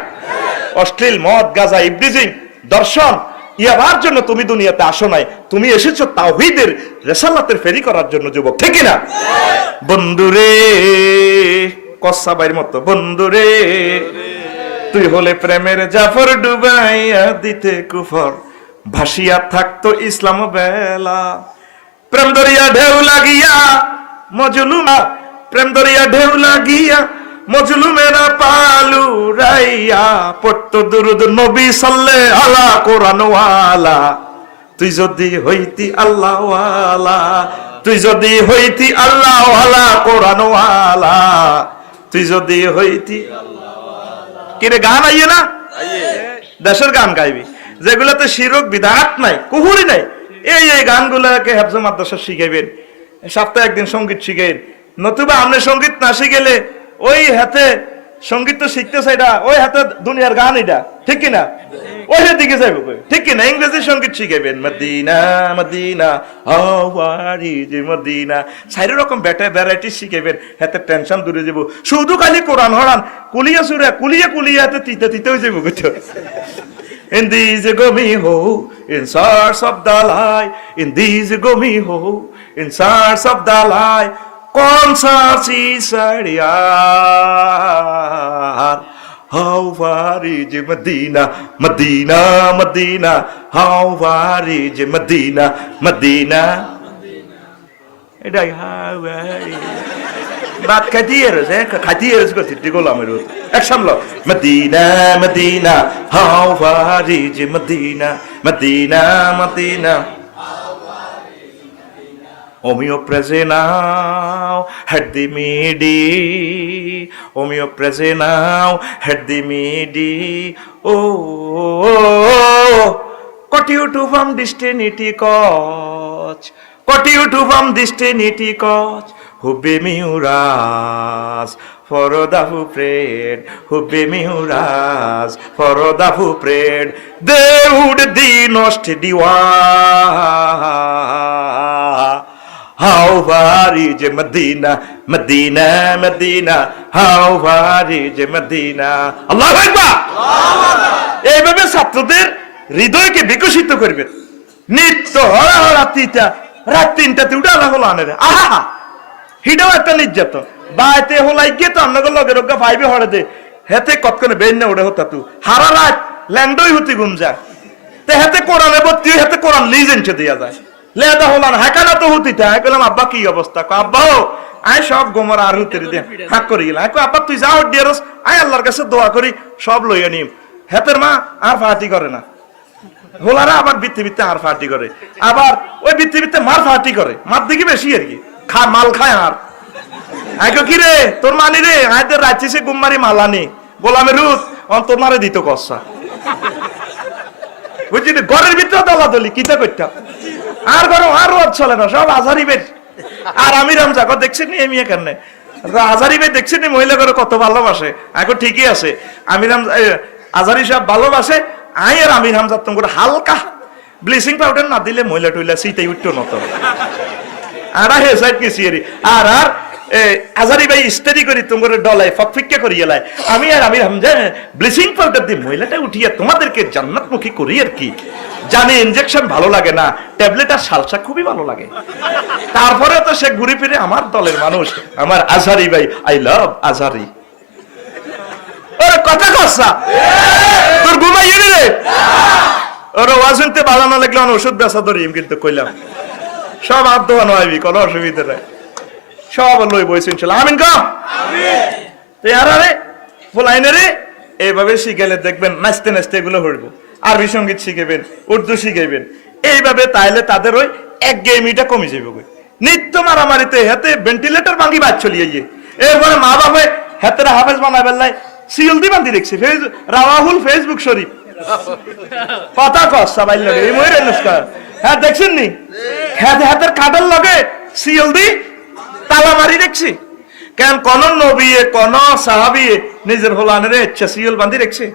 অশ্লীল মদ গাঁজা ইবলিজিং দর্শন ইয়াবার জন্য তুমি দুনিয়াতে আসো নাই তুমি এসেছো তাওহীদের রিসালাতের ফেরি করার জন্য যুবক ঠিক কিনা বন্ধুরে কসাবাইর মতো বন্ধুরে তুই হলে প্রেমের জাফর ডুবাইয়া দিতে কুফর ভাসিয়া থাকতো ইসলাম বেলা প্রেম দরিয়া ঢেউ লাগিয়া মজলুমা প্রেম দরিয়া ঢেউ লাগিয়া মজলুমেরা পালু রাইয়া পড়তো দুরুদ নবী সাল্লাল্লাহু আলা কোরআন ওয়ালা তুই যদি হইতি আল্লাহ ওয়ালা তুই যদি হইতি আল্লাহ ওয়ালা কোরআন ওয়ালা তুই যদি হইতি কিরে গান আইয়ে না দেশের গান গাইবি যেগুলাতে শিরক বিদাত নাই কুহুরি নাই এই গানগুলোকে হেফজ মাদ্রাসা শিখাইবেন সপ্তাহে একদিন সঙ্গীত শিখাইবেন নতুবা আপনি সঙ্গীত না শিখেলে ওই হাতে সঙ্গীত তো শিখতে চাইটা ওই হাতে দুনিয়ার গান এটা ঠিক কিনা ওই দিকে যাইব ঠিক কিনা ইংরেজি সঙ্গীত শিখাইবেন মদিনা মদিনা হাওয়ারি যে মদিনা 4 রকম ভ্যারাইটি শিখাইবেন হাতে টেনশন দূরে যাব শুধু খালি কোরআন হরান কুলিয়া সুরা কুলিয়া হাতে তিতে হয়ে যাবো বুঝছো In these go me ho, in search of the light. In these go me ho, in search of the light. Concerts is how far is Medina, Medina, Medina? How far is Medina, Medina? Edai how Baat খাইতিয়ের গতি গোলামের একসাম লো Madina Madina how far is Madina Madina Madina Omeo now, had the midi. Omeo now, had the midi. Oh, cut you to from destiny coach. Cut you to from destiny coach. Who be me uras for the who prayed. Who be me uras for the who prayed. They would the nost diwa. How far is Medina, Medina, Medina? How far is Medina? Allahu Akbar! এইভাবে ছাত্রদের হৃদয়কে বিকশিত করবে। নিত্য হরাহরাতিটা রাত 3টাতে উঠে আল্লাহ হলো আনে আহা হিডাও একটা নির্যাতন বাইতে হলাই গিয়ে তো আপনাকে লগে রোগা ফাইবে হরে দে হেতে কতক্ষণে বেন না উঠে হতা তু হারা রাত ল্যান্ডই হতি গুম যা তে হেতে কোরআনে ভর্তি হেতে কোরআন লিজেন্টে দেয়া যায় লেদা হলান হাকানা তো হতিটা আমি বললাম আব্বা কি অবস্থা কো আব্বা আই সব গোমর আর হতে দে হাক করি গেলাম কো আব্বা তুই যাও ডিয়ারস আই আল্লাহর কাছে দোয়া করি সব লইয়া নিম হেতের মা আর ফাটি করে না হোলারা আবার বৃত্তি আর ফাটি করে আবার ওই বৃত্তি মার ফাটি করে মার দিকে বেশি আর কি মাল খায় আর আইকো কি রে তোর মানি রে আইদের রাইছিসে গুম্মারি মালানি গোলামে রুস অন তোর মারে দিত কসা বুঝলি ঘরের ভিতরে দলাদলি কিতা করতাম আর ঘরে আর রোদ চলে না সব আজারি বেদ আর আমি রামজাগো দেখছেন নি এমিয়া কেন আজারি বেদ দেখছেন নি মহিলা করে কত ভালোবাসে আইকো ঠিকই আছে আমি আজারি সাহেব ভালোবাসে আই আর আমি হামজা তুমি করে হালকা ব্লিচিং পাউডার না দিলে মহিলা টইলা সিটাই উঠতো নত আর হে সাইড কি সিরি আর আজারি ভাই স্টাডি করি তোমার ডলায় ফকফিক্কা করি এলাই আমি আর আমি হামজা ব্লিচিং পাউডার দিয়ে মহিলাটা উঠিয়ে তোমাদেরকে জান্নাতমুখী করি আর কি জানি ইনজেকশন ভালো লাগে না ট্যাবলেট আর সালসা খুবই ভালো লাগে তারপরে তো সে ঘুরে ফিরে আমার দলের মানুষ আমার আজারি ভাই আই লাভ আজারি ওরে কথা কসা তোর ঘুমাই রে ওরে ওয়াজনতে ভালো না লাগলে ওষুধ বেচা ধরিম কিন্তু কইলাম সব আর দোয়া নয়বি কোনো অসুবিধা নাই সব লই বইছেন চল আমিন কা আমিন তে আর আরে ফুলাইনে রে এইভাবে শিখাইলে দেখবেন নাচতে নাচতে এগুলো হইব আরবি সঙ্গীত শিখাবেন উর্দু শিখাবেন এইভাবে তাইলে তাদের ওই এক গেমিটা কমে যাবে কই নিত্য মারামারিতে হাতে ভেন্টিলেটর ভাঙি বাদ চলিয়ে গিয়ে এরপরে মা বাবা হাতের হাফেজ বানাবেন লাই সিলদি বান্ধি দেখছি রাওয়াহুল ফেসবুক শরীফ কথা কস সবাই লাগে এই মইরে নমস্কার হ্যাঁ দেখছেন নি হাতের কাঁটার লগে সিলদি তালা মারি দেখছি কেন কোন নবী কোন সাহাবী নিজের হোলানের ইচ্ছা সিল বান্ধি দেখছে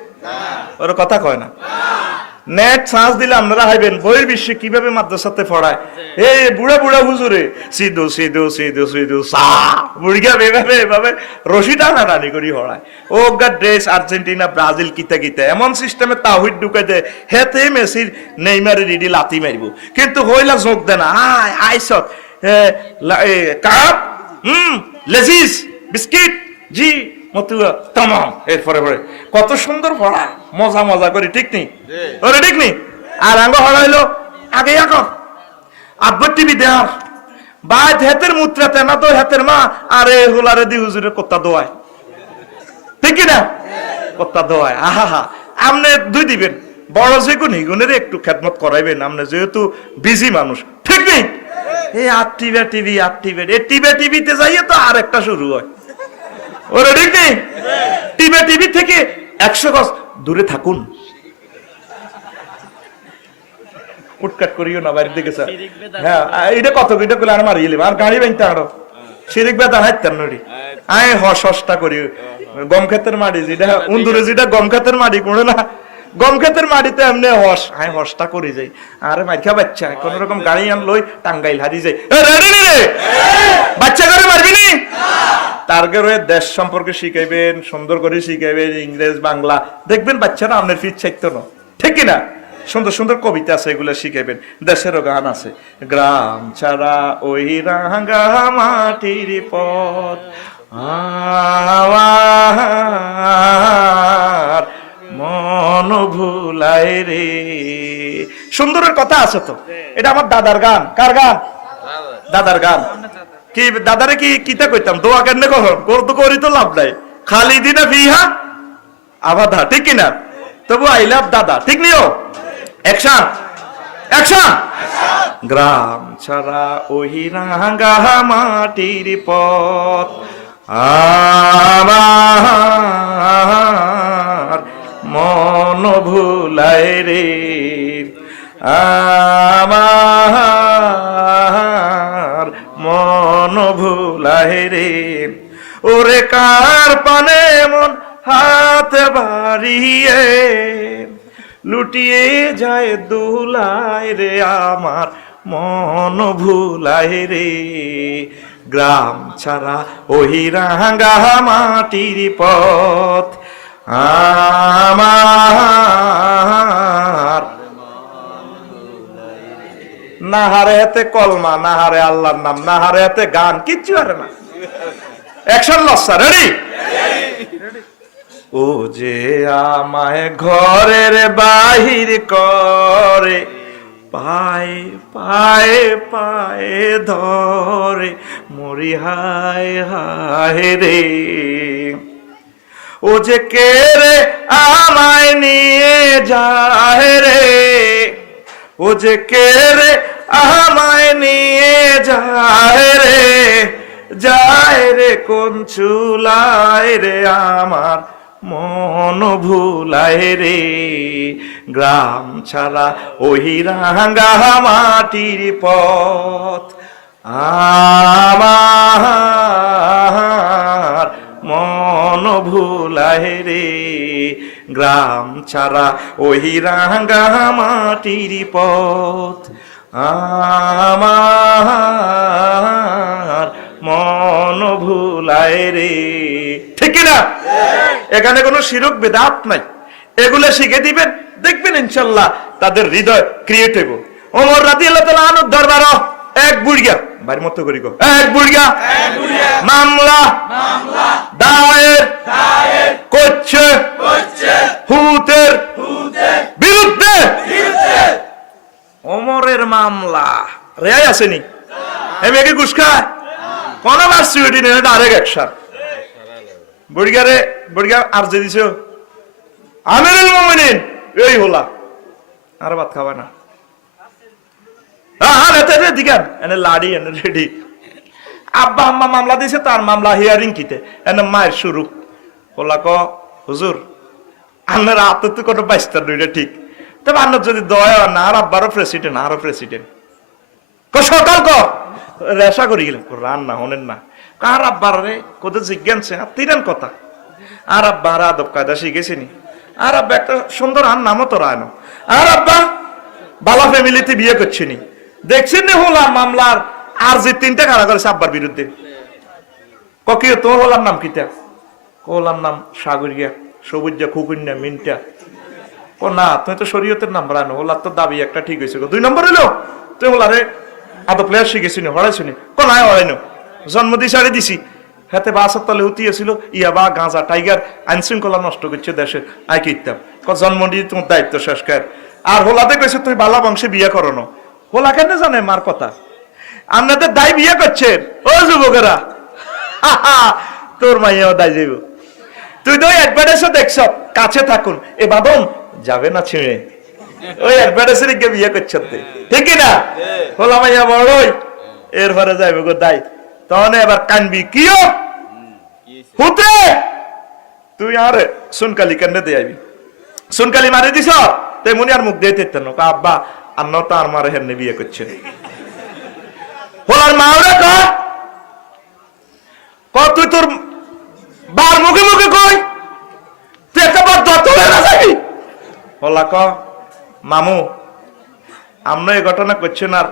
ওর কথা কয় না নেট সার্চ দিলে আপনারা হাইবেন বইয়ের বিশ্বে কিভাবে মাদ্রাসাতে পড়ায় এই বুড়া বুড়া হুজুরে সিধু সিধু সিধু সিধু সা বুড়িয়া এভাবে এভাবে রশি টানাটানি করি হড়ায় ও গা ড্রেস আর্জেন্টিনা ব্রাজিল কিতা কিতা এমন সিস্টেমে তাহিদ ঢুকাই দেয় হেতে মেসির নেইমারে রিডি লাতি মারিব কিন্তু হইলা যোগ দেয় না আয় আইসত কাপ লেজিস বিস্কিট জি মতুয়া তামাম এরপরে পরে কত সুন্দর পড়া মজা মজা করি ঠিক নেই ওরে ঠিক নেই আর আঙ্গ হড়া হইলো আগে এখন আব্বর টিভি দেয়ার বাদ হেতের মুত্রাতে না তো হেতের মা আরে হুলারে দি হুজুরে কত্তা দোয়ায় ঠিক না কত্তা দোয়ায় আহা হা আপনি দুই দিবেন বড় যে কোন হিগুনের একটু খেদমত করাইবেন আপনি যেহেতু বিজি মানুষ ঠিক নেই এই টিভি এই টিভিতে যাইয়ে তো আর একটা শুরু হয় ওরে ঠিক নেই টিভি থেকে 100 গজ দূরে থাকুন উটকাট করিও না বাইরের দিকে স্যার হ্যাঁ এটা কত এটা কইলে আর মারিয়ে আর গাড়ি বাইতে আরো শিরিক বেদা হাইতাম নড়ি আয় হসটা করি গম ক্ষেতের মাটি যেটা উন্দুরে যেটা গম ক্ষেতের মাটি করে না গম ক্ষেতের মাটিতে এমনি হসটা করি যাই আরে মাইখা বাচ্চা কোন রকম গাড়ি আন লই টাঙ্গাইল হারি যাই রেডি রে বাচ্চা করে মারবি নি টার্গেট দেশ সম্পর্কে শিখাইবেন সুন্দর করে শিখাইবেন ইংরেজ বাংলা দেখবেন বাচ্চারা আপনার ফিট চাইতো না ঠিক না সুন্দর সুন্দর কবিতা আছে এগুলো শিখাইবেন দেশেরও গান আছে গ্রাম ছাড়া ওই রাঙা মাটির পথ আমার মন ভুলায় রে সুন্দরের কথা আছে তো এটা আমার দাদার গান কার গান দাদার গান কি দাদারে কি কিতা কইতাম দোয়া কেন কখন করতো করি তো লাভ নাই খালি দিনা ফিহা আবাদা ঠিক কিনা তবু আই লাভ দাদা ঠিক নিও অ্যাকশন অ্যাকশন। গ্রাম ছাড়া ওই রাঙা মাটির পথ আমার মন ভুলায় রে, আমার মন ভুলায় রে। ওরে কার পানে মন হাত বাড়িয়ে লুটিয়ে যায় দুলায় রে, আমার মন ভুলায় রে। গ্রাম ছাড়া ওই রাঙা মাটির পথ আমার। না হারে হাতে কলমা, না হারে আল্লাহর নাম, না হারে হাতে গান, কিচ্ছু হারে না। Action লস্যা, ready? ও যে আমায় ঘরের বাহির করে, পায়ে পায়ে পায়ে ধরে, মরি হায় হায় রে। ও যে কে রে আমায় নিয়ে যায় রে, ও যে কে রে আমায় নিয়ে যায় রে, যায় রে কোন চুলায় রে, আমার মন ভুলায় রে। গ্রাম ছাড়া ওই রাঙা মাটির পথ আমার মন ভুলায় রে। গ্রাম ছাড়া ওই রাঙা মাটির পথ আমার মন ভুলায় রে। ঠিক না? এখানে কোনো শিরক বেদাত নাই, এগুলো শিখে দিবেন, দেখবেন ইনশাল্লাহ তাদের হৃদয় ক্রিয়েট হইব। ওমর রাদিয়াল্লাহু তাআলা আনহু দরবার এক বুড়িয়া বাড়ির মতো করি গো, এক বুড়িয়া মামলা দায়ের করছে হুতের বিরুদ্ধে। ওমরের মামলা রেয়াই আসেনি, এমনি কি ঘুষ খায় কোন বাসিউটি নেই, ডাইরেক্ট অ্যাকশন। বুড়িয়ারে বুড়িয়া আর যে দিছো আমিরুল মুমিনিন এই হলা আর ভাত খাবে না, লাড়ি এনে রেডি। আব্বা আম্মা মামলা দিয়েছে, তার মামলা হিয়ারিং কিতে এনে মায়ের শুরু হলা ক হুজুর আপনার হাতে তো কোনো বাইস্তার দুইটা ঠিক, তবে আপনার যদি দয়া না আর আব্বারও প্রেসিডেন্ট আরো প্রেসিডেন্ট সকাল ক রেশা করি গেলেন রান না হনেন না কার আব্বার রে কোথাও জিজ্ঞানছে তিরান কথা আর আব্বা আর আদব কায়দা শিখেছিনি, আর আব্বা একটা সুন্দর আর নামও তো রায়নো, আর আব্বা বালা ফ্যামিলিতে বিয়ে করছিনি, দেখছেন না হলাম মামলার আর যে তিনটা কারা করেছে আব্বার বিরুদ্ধে। কিও তোর হলার নাম কিতা? হলার নাম সাগরিয়া সবুজা খুকুন্যা মিনটা। ও না তুই তো শরীয়তের নাম রানো, ওলার তো দাবি একটা ঠিক হয়েছে, 2 নম্বর হইলো তুই ওলারে আদব প্লেয়ার শিখেছিনি হরাইছিনি কো নাই হরাইনো, জন্ম দিয়ে সারি দিছি হাতে বাসার তলে উঠিয়েছিল ইয়াবা গাঁজা টাইগার আইন শৃঙ্খলা নষ্ট করছে দেশে আই কিতাম জন্ম দিয়ে তোমার দায়িত্ব শেষ কর। আর হোলাতে কইছে তুই বালা বংশে বিয়ে করনো, হোলা কেন জানে মার কথা, আপনাদের দায় বিয়ে করছেন ও যুবকেরা, তোর মাইয়াও দায় যাইব। তুই তো ওই অ্যাডভার্টাইজও দেখছ কাছে থাকুন এ বাদন যাবে না ছিঁড়ে, ওই অ্যাডভার্টাইজের গিয়ে বিয়ে করছ ঠিক না, হোলা মাইয়া বড়ই এরপরে যাইব গো দায়, তখন এবার কানবি কিও হুতে তুই আর সুনকালি কেন দিয়ে আইবি, সুনকালি মারি দিছ তেমনি আর মুখ দিয়ে তেতেন আব্বা আন্ন তো আর মারে হেমনি বিয়ে করছে। হোলার মাওরে ক তুই তোর বার মুখে মুখে কই তুই একটা বার দত হয়ে না যাবি। হোলা ক মামু আমনো এই ঘটনা করছেন আর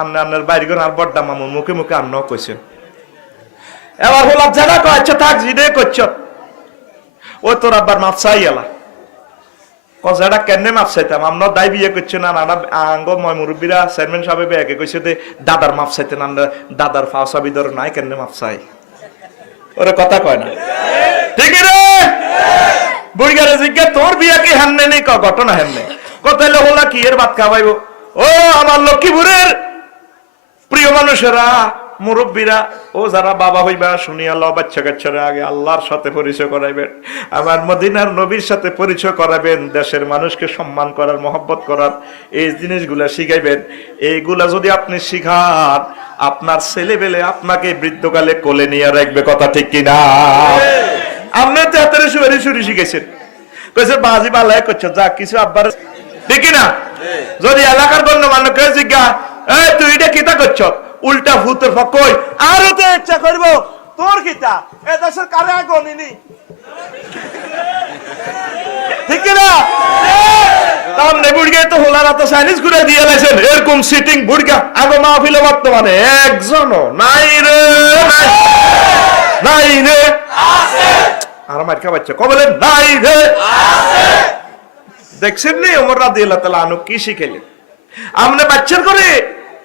আমনে আপনার বাইরে আর বড্ডা মামু মুখে মুখে আমনো কইছেন। এবার হোলা জায়গা কয় আচ্ছা থাক জিদে করছ ও তোর আব্বার মাপ চাই এলা কজাটা কেন মাপ চাইতাম আমরা দায় বিয়ে করছে না নানা আঙ্গ ময় মুরব্বীরা চেয়ারম্যান সাহেব একে কইছে যে দাদার মাপ চাইতেন আমরা দাদার ফাও চাবি ধর নাই কেন মাপ চাই ওরে কথা কয় না ঠিক রে বুড়িগারে জিজ্ঞাসা তোর বিয়া কি হামনে নেই ঘটনা হামনে কথা হলো হোলা কি এর ভাত খাওয়াইব। ও আমার লক্ষ্মীপুরের প্রিয় মানুষেরা মুরব্বীরা ও যারা বাবা হইবা শুনি আল্লাহ বাচ্চা কাচ্চারা আগে আল্লাহর সাথে পরিচয় করাইবেন, আমার মদিনার নবীর সাথে পরিচয় করাবেন, দেশের মানুষকে সম্মান করার মহব্বত করার এই জিনিসগুলা শিখাইবেন। এইগুলা যদি আপনি শিখান আপনার ছেলেবেলে আপনাকে বৃদ্ধকালে কোলে নিয়ে রাখবে। কথা ঠিক কিনা? আপনি তো হাতের সুরি শিখেছেন, কইছে বাজি বালাই করছো যা কিছু আব্বার, ঠিক কিনা? যদি এলাকার গণ্যমান্য কেউ জিজ্ঞা এই তুই এটা কিতা করছ, উল্টা ভূতের কই আরো তো ইচ্ছা করবো তোর কিতা এ দেশের কারে গনিনি, ঠিক কিনা? তাহলে বুড়িয়া তো হোলারা তো চাইনিজ ঘুরে দিয়ে লাইছেন এরকম সিটিং বুড়িয়া আগে মাহফিলে বর্তমানে একজনও নাই রে, নাই রে আছে, আর মার্কা বাচ্চা কবলেন নাই রে আছে। দেখছেন নি ওমর রাদিয়াল্লাহু তাআলা আনহু কি শিখাইলেন? আপনি বাচ্চার করে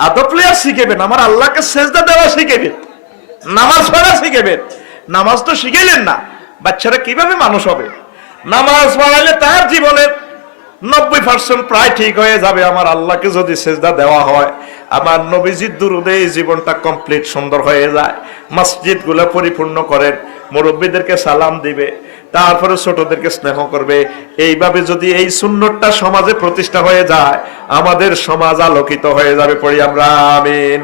আদব প্লেয়ার শিখাবেন, আমার আল্লাহকে সেজদা দেওয়া শিখাবেন, নামাজ পড়া শিখাবেন। নামাজ তো শিখাইলেন না, বাচ্চারা কিভাবে মানুষ হবে? নামাজ পড়াইলে তার জীবনের 90% প্রায় ঠিক হয়ে যাবে। আমার আল্লাহকে যদি সেজদা দেওয়া হয়, আমার নবীজির দুরূদে জীবনটা কমপ্লিট সুন্দর হয়ে যায়। মসজিদ গুলা পরিপূর্ণ করেন, মুরব্বীদেরকে সালাম দিবে, তারপরে ছোটদেরকে স্নেহ করবে। এইভাবে যদি এই সুন্নতটা সমাজে প্রতিষ্ঠা হয়ে যায়, আমাদের সমাজ আলোকিত হয়ে যাবে। পড়ি আমরা আমিন।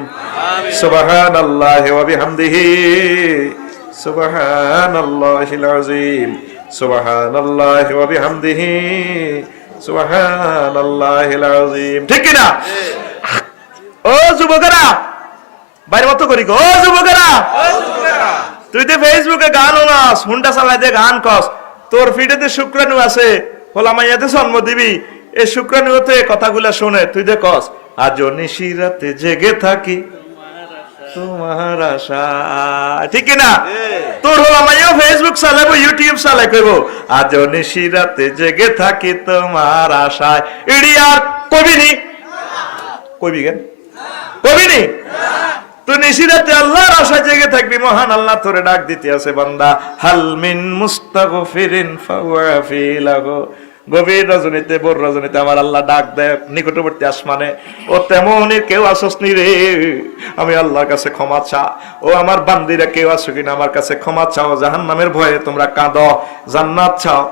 সুবহানাল্লাহি ওয়া বিহামদিহি সুবহানাল্লাহিল আযীম সুবহানাল্লাহি ওয়া বিহামদিহি সুবহানাল্লাহিল আযীম। ঠিক কি না? ও যুবকেরা বাইরে মত করি গো, ও যুবকেরা তুই তো ফেসবুকে গান নাস, হুন্ডা চালাইতে গান কস, তোর ফিডেতে শুক্রাণু আছে, হোলামাইয়াতে জন্ম দিবি, এই শুক্রাণুতে কথাগুলা শুনে তুই দে কস আজ নিশিরাতে জেগে থাকি তোমার আশা। ঠিক না? তোর হোলামাইয়া ফেসবুক চালাবো, ইউটিউব চালাই কইব আজ নিশিরাতে জেগে থাকি তোমার আশায়। ইডি আর কবিনি, কবি কেন কবিনি? তুই নিশিরাতে আল্লাহর আশায় জেগে থাকবি, মহান আল্লাহ তোরে ডাক দিতে আছে বান্দা হাল মিন মুস্তাগফিরিন ফাওয়াফি লাহু। গভীর রজনীতে ভোর রজনীতে আমার আল্লাহ ডাক দেয় নিকটবর্তী আসমানে, ও তেমনই কেউ আসস নি রে, আমি আল্লাহর কাছে ক্ষমা চা। ও আমার বান্দিরা কেউ আসো কিনা আমার কাছে ক্ষমা চাও, জাহান্নামের ভয়ে তোমরা কাঁদো, জান্নাত চাও।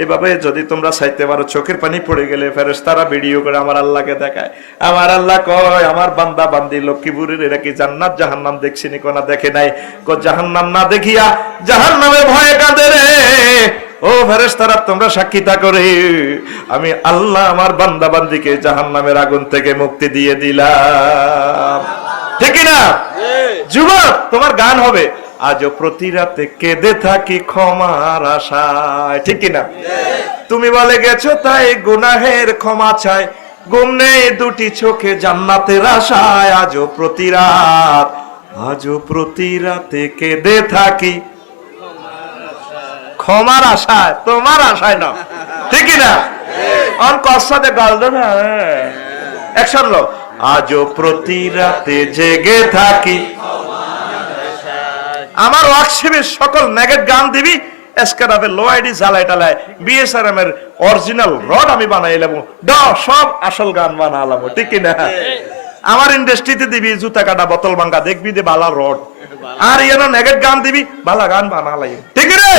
এইভাবে যদি তোমরা চাইতে পারো, চোখের পানি পড়ে গেলে ফেরেশতারা ভিডিও করে আমার আল্লাহকে দেখায়। আমার আল্লাহ কয় আমার বান্দা বান্দি লক্ষ্মীপুরের এরা কি জান্নাত জাহান্নাম দেখছিনি? কোনা দেখে নাই। জাহান্নাম না দেখিয়া জাহান্নামের ভয়ে কাঁদে রে। ও ফেরেশতারা তোমরা সাক্ষী থাকো রে, আমি আল্লাহ আমার বান্দা বান্দিকে জাহান্নামের আগুন থেকে মুক্তি দিয়ে দিলাম। ঠিক না? যুবক তোমার গান হবে আজও প্রতি রাতে কেঁদে থাকি ক্ষমার আশায়। ঠিক কিনা? তুমি বলে গেছো তাই গুনাহের ক্ষমা চাই, ঘুম নেই দুটি চোখে জান্নাতের আশায়। আজও প্রতি রাতে কেঁদে থাকি ক্ষমার আশায়, তোমার আশায় না। ঠিক কিনা? অন কষ্টে গাল একশন লো আজও প্রতি রাতে জেগে থাকি। আমার ওয়ার্কশপের সকল নেগেট গান দিবি, এসকারাফের লো আইডি জ্বালাই টালায় বিএসআরএম এর অরিজিনাল রড আমি বানাইলাম, সব আসল গান বানালাম। ঠিক কিনা? আমার ইন্ডাস্ট্রিতে দিবি জুতা কাটা বোতল ভাঙ্গা, দেখবি যে বালা রড, আর ইয়ানো নেগেট গান দিবি বালা গান বানালাই। ঠিক রে?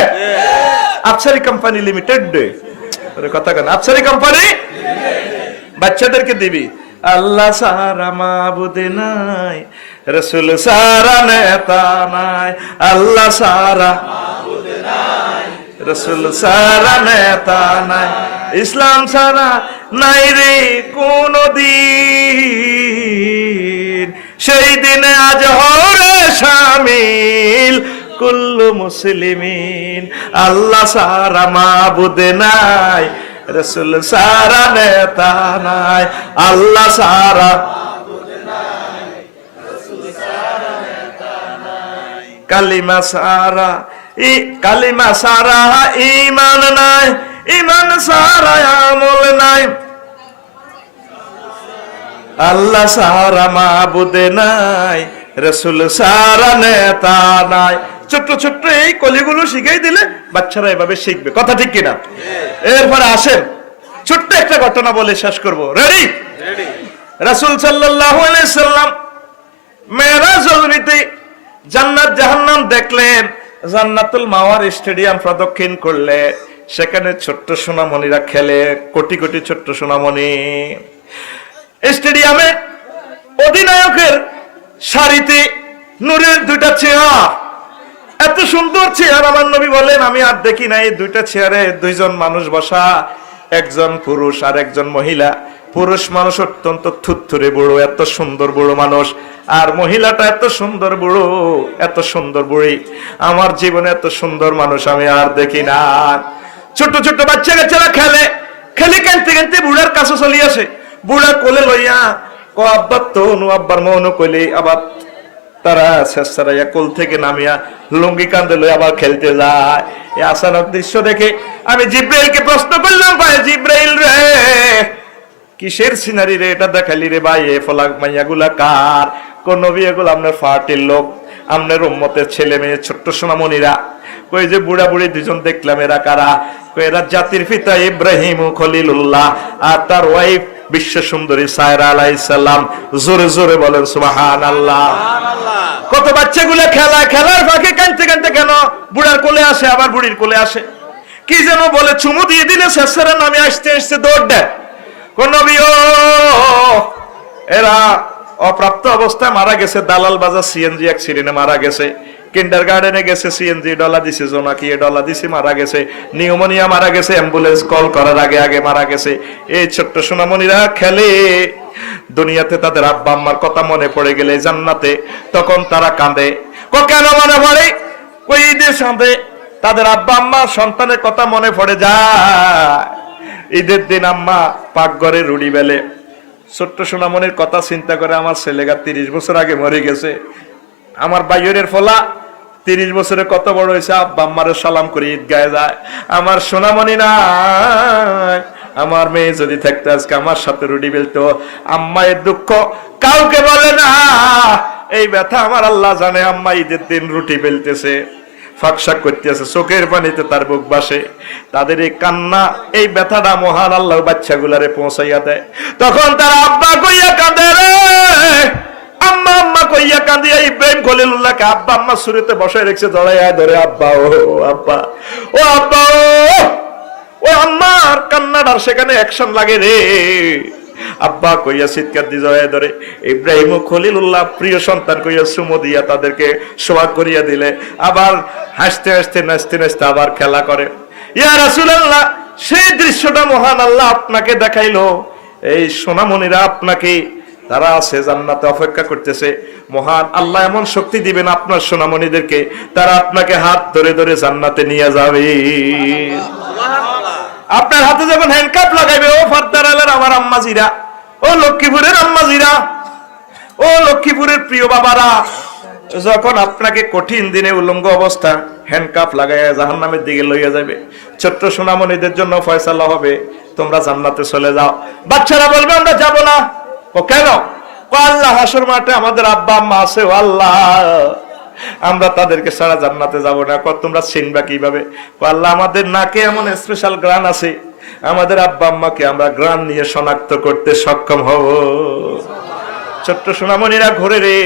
আফসারি কোম্পানি লিমিটেড কথা কেন? আফসারি কোম্পানি বাচ্চাদেরকে দিবি আল্লাহ সারা মাবুদ নাই, রাসূল সারা নেতা নাই, আল্লাহ সারা মাবুদ নাই, রাসূল সারা নেতা নাই, ইসলাম সারা নাই রে কোন দিন, সেই দিনে আজ হরে শামিল কুল্লু মুসলিমিন। আল্লাহ সারা মাবুদ নাই, রাসূল সারা নেতা নাই, আল্লাহ সারা কালিমা সারা ঈমান নাই, ঈমান সারা আমল নাই, আল্লাহ সারা মাবুদ নাই, রাসূল সারা নেতা নাই। ছোট্ট ছোট্ট এই কলিগুলো শিখাই দিলে বাচ্চারা এভাবে শিখবে। কথা ঠিক কিনা? এরপরে আসেন ছোট্ট একটা ঘটনা বলে শেষ করব। রেডি? রাসূল সাল্লাল্লাহু আলাইহি সাল্লাম মেরাজ রজনীতে জান্নাত জাহান্নাম দেখলেন, জান্নাতুল মাওয়ার স্টেডিয়াম প্রদক্ষিণ করলে সেখানে ছোট্ট সোনামণিরা খেলে, কোটি কোটি ছোট্ট সোনামণি। স্টেডিয়ামে অধিনায়কের সারিতে নূরের দুইটা চেয়ার, এত সুন্দর চেয়ার আমার নবী বলেন আমি আর দেখি নাই। দুইটা চেয়ারে দুইজন মানুষ বসা, একজন পুরুষ আর একজন মহিলা। পুরুষ মানুষ অত্যন্ত থুরথুরে বুড়ো, এত সুন্দর বুড়ো মানুষ, আর মহিলাটা এত সুন্দর বুড়ো, এত সুন্দর বুড়ি। আমার জীবনে এত সুন্দর মানুষ আমি আর দেখি না। ছোট ছোট বাচ্চা কাচ্চারা খেলে, খেলে কানতে কানতে বুড়ার কাছে চলে আসে। বুড়া কোলে লইয়া ক আব্বা তো নু আব্বার মৌন কইলে আবার তারা শেষারাইয়া কোল থেকে নামিয়া লুঙ্গি কান্দে লই আবার খেলতে যায়। এই আসানক দৃশ্য দেখে আমি জিব্রাইলকে প্রশ্ন করলাম, ভাই জিব্রাইল রে কিসের সিনারি রে এটা দেখালি রে ভাই? এ ফলাক মাইয়া গুলা কার? কোন নবী? এগুলো আপনার ফাটির লোক, আপনার উম্মতের ছেলে মেয়ে ছোট্ট সোনামণিরা। কই যে বুড়া বুড়ি দুজন দেখলাম, এরা কারা? কই এরা জাতির পিতা ইব্রাহিম খলিলুল্লাহ আর তার ওয়াইফ বিশ্ব সুন্দরী সায়রা আলাইহিস সালাম। জোরে জোরে বলেন সুবহানাল্লাহ। কত বাচ্চাগুলো খেলার ফাঁকে কানতে কানতে কেন বুড়ার কোলে আসে, আবার বুড়ির কোলে আসে। কি যেন বলে চুমু দিয়ে দিলে শেষের নামে আসতে আসতে দৌড় দেয়। কোন নবী? এরা অপ্রাপ্ত অবস্থায় মারা গেছে, দালাল বাজার সিএনজি অ্যাক্সিডেন্টে মারা গেছে, কিন্ডার গার্ডেনে গেছে, সিএনজি ডলা দিছে, জোনাকিয়ে ডলা দিছে, মারা গেছে, নিউমোনিয়া মারা গেছে, অ্যাম্বুলেন্স কল করার আগে আগে মারা গেছে। এই ছোট্ট সোনামণিরা খেলে, দুনিয়াতে তাদের আব্বা আম্মার কথা মনে পড়ে গেলে জান্নাতে তখন তারা কাঁদে। কেন মনে পড়ে? ওই ঈদের সাথে তাদের আব্বা আম্মা সন্তানের কথা মনে পড়ে যায়। ঈদের দিন আম্মা পাকঘরে রুটি বেলে, ছোট্ট সোনামণির কথা চিন্তা করে আমার ছেলেগা 30 বছর আগে মরে গেছে। আমার বাইরের ফলা 30 বছরে কত বড় হয়েছে, আব্বা আম্মারে সালাম করে ঈদগাহে যায়। আমার সোনামণি নাই, আমার মেয়ে যদি থাকতো আজকে আমার সাথে রুটি বেলতো। আম্মা এর দুঃখ কাউকে বলে না, এই ব্যথা আমার আল্লাহ জানে। আম্মা ঈদের দিন রুটি বেলতেছে, ফাঁকশাক করতেছে, চোখের পানিতে তার বুক বাসে। তাদের এই কান্না, এই ব্যথাটা মহান আল্লাহ বাচ্চাগুলারে পৌঁছাইয়া দেয়। তখন তারা আব্বা কইয়া কাঁদে রে, আম্মা আম্মা কইয়া কাঁদিয়া ইব্রাহিম খলিলুল্লাহকে আব্বা আম্মা শুরুতে বসায় রেখেছে, জড়াইয়া ধরে আব্বা ও আব্বা, ও আব্বা ও আম্মার কান্নাটার সেখানে অ্যাকশন লাগে রে। আব্বা কইয়া চিৎকার দিয়ে জড়াইয়া ধরে। ইব্রাহিম খলিলুল্লাহ প্রিয় সন্তান কইয়া চুমু দিয়া তাদেরকে সোহাগ করিয়া দিলে, আবার হাসতে হাসতে নাচতে নাচতে আবার খেলা করে। ইয়া রাসূলুল্লাহ, সেই দৃশ্যটা মহান আল্লাহ আপনাকে দেখাইলো। এই সোনামণিরা আপনাকে, তারা আছে জান্নাতে অপেক্ষা করতেছে। মহান আল্লাহ এমন শক্তি দিবেন আপনার সোনামণিদেরকে, তারা আপনাকে হাত ধরে ধরে জান্নাতে নিয়ে যাবে। আপনার হাতে যখন হ্যান্ডকাপ লাগাইবে, ও ফারদারালের আমার আম্মাজিরা, ও লক্ষ্মীপুরের আম্মাজিরা, ও লক্ষ্মীপুরের প্রিয় বাবারা, যখন আপনাকে কঠিন দিনে উলঙ্গ অবস্থা হ্যান্ডকাপ লাগাইয়া জাহান্নামের দিকে লইয়া যাবে, ছোট্ট সোনামণিদের জন্য ফয়সালা হবে, তোমরা জান্নাতে চলে যাও। বাচ্চারা বলবে আমরা যাব না। ও কেন? ও আল্লাহ হাসর মাঠে আমাদের আব্বা আম্মা আছে, ও আল্লাহ আমরা তাদেরকে ছাড়া জান্নাতে যাব না। তোমরা চিনবা কিভাবে? ও আল্লাহ আমাদের নাকে এমন স্পেশাল গ্রান আছে, আমাদের আব্বা আম্মাকে আমরা গ্রান নিয়ে শনাক্ত করতে সক্ষম হব। ছোট্ট সোনামণিরা ঘুরে রে,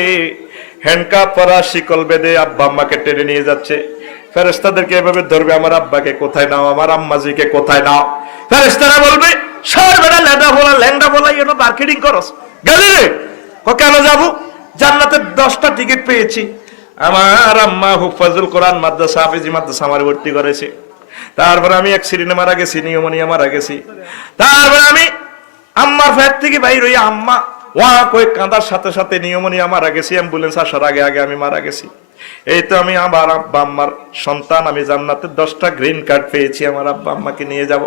হ্যান্ডকাপ পরা, শিকল বেঁধে আব্বা আম্মাকে টেনে নিয়ে যাচ্ছে। ফেরেশতাদেরকে এভাবে ধরবে, আমার আব্বাকে কোথায় নাও, আমার আম্মাজিকে কোথায় নাও। ফেরেশতারা বলবে সর বেটা লেডা বলা ল্যাংডা বলা, এর মার্কেটিং করস গেলি রে। ও কেন যাবো? জান্নাতের 10টা টিকিট পেয়েছি। আমার আম্মা হুফাজুল কোরআন মাদ্রাসা, হাফেজি মাদ্রাসা আমার ভর্তি করেছে। তারপরে আমি অ্যাক্সিডেন্টে মারা গেছি, নিউমোনিয়া মারা গেছি। তারপরে আমি আম্মার ফ্যাট থেকে বাইর হইয়া আম্মা ওয়া কই কাঁদার সাথে সাথে নিউমোনিয়া মারা গেছি, অ্যাম্বুলেন্স আসার আগে আগে আমি মারা গেছি। এই তো আমি আমার আব্বা আম্মার সন্তান, আমি জান্নাতের 10টা গ্রিন কার্ড পেয়েছি, আমার আব্বা আম্মাকে নিয়ে যাব।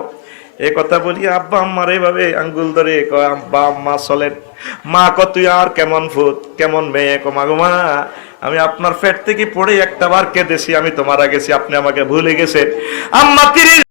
এই কথা বলি আব্বা আম্মার এইভাবে আঙ্গুল ধরে কয় আব্বা আম্মা চলেন। মা ক তুই আর কেমন ভূত, কেমন মেয়ে? কো মা গো মা, আমি আপনার পেট থেকে পড়ে একটা বার কেঁদেছি, আমি তো মারা গেছি, আপনি আমাকে ভুলে গেছেন। আম্মা 30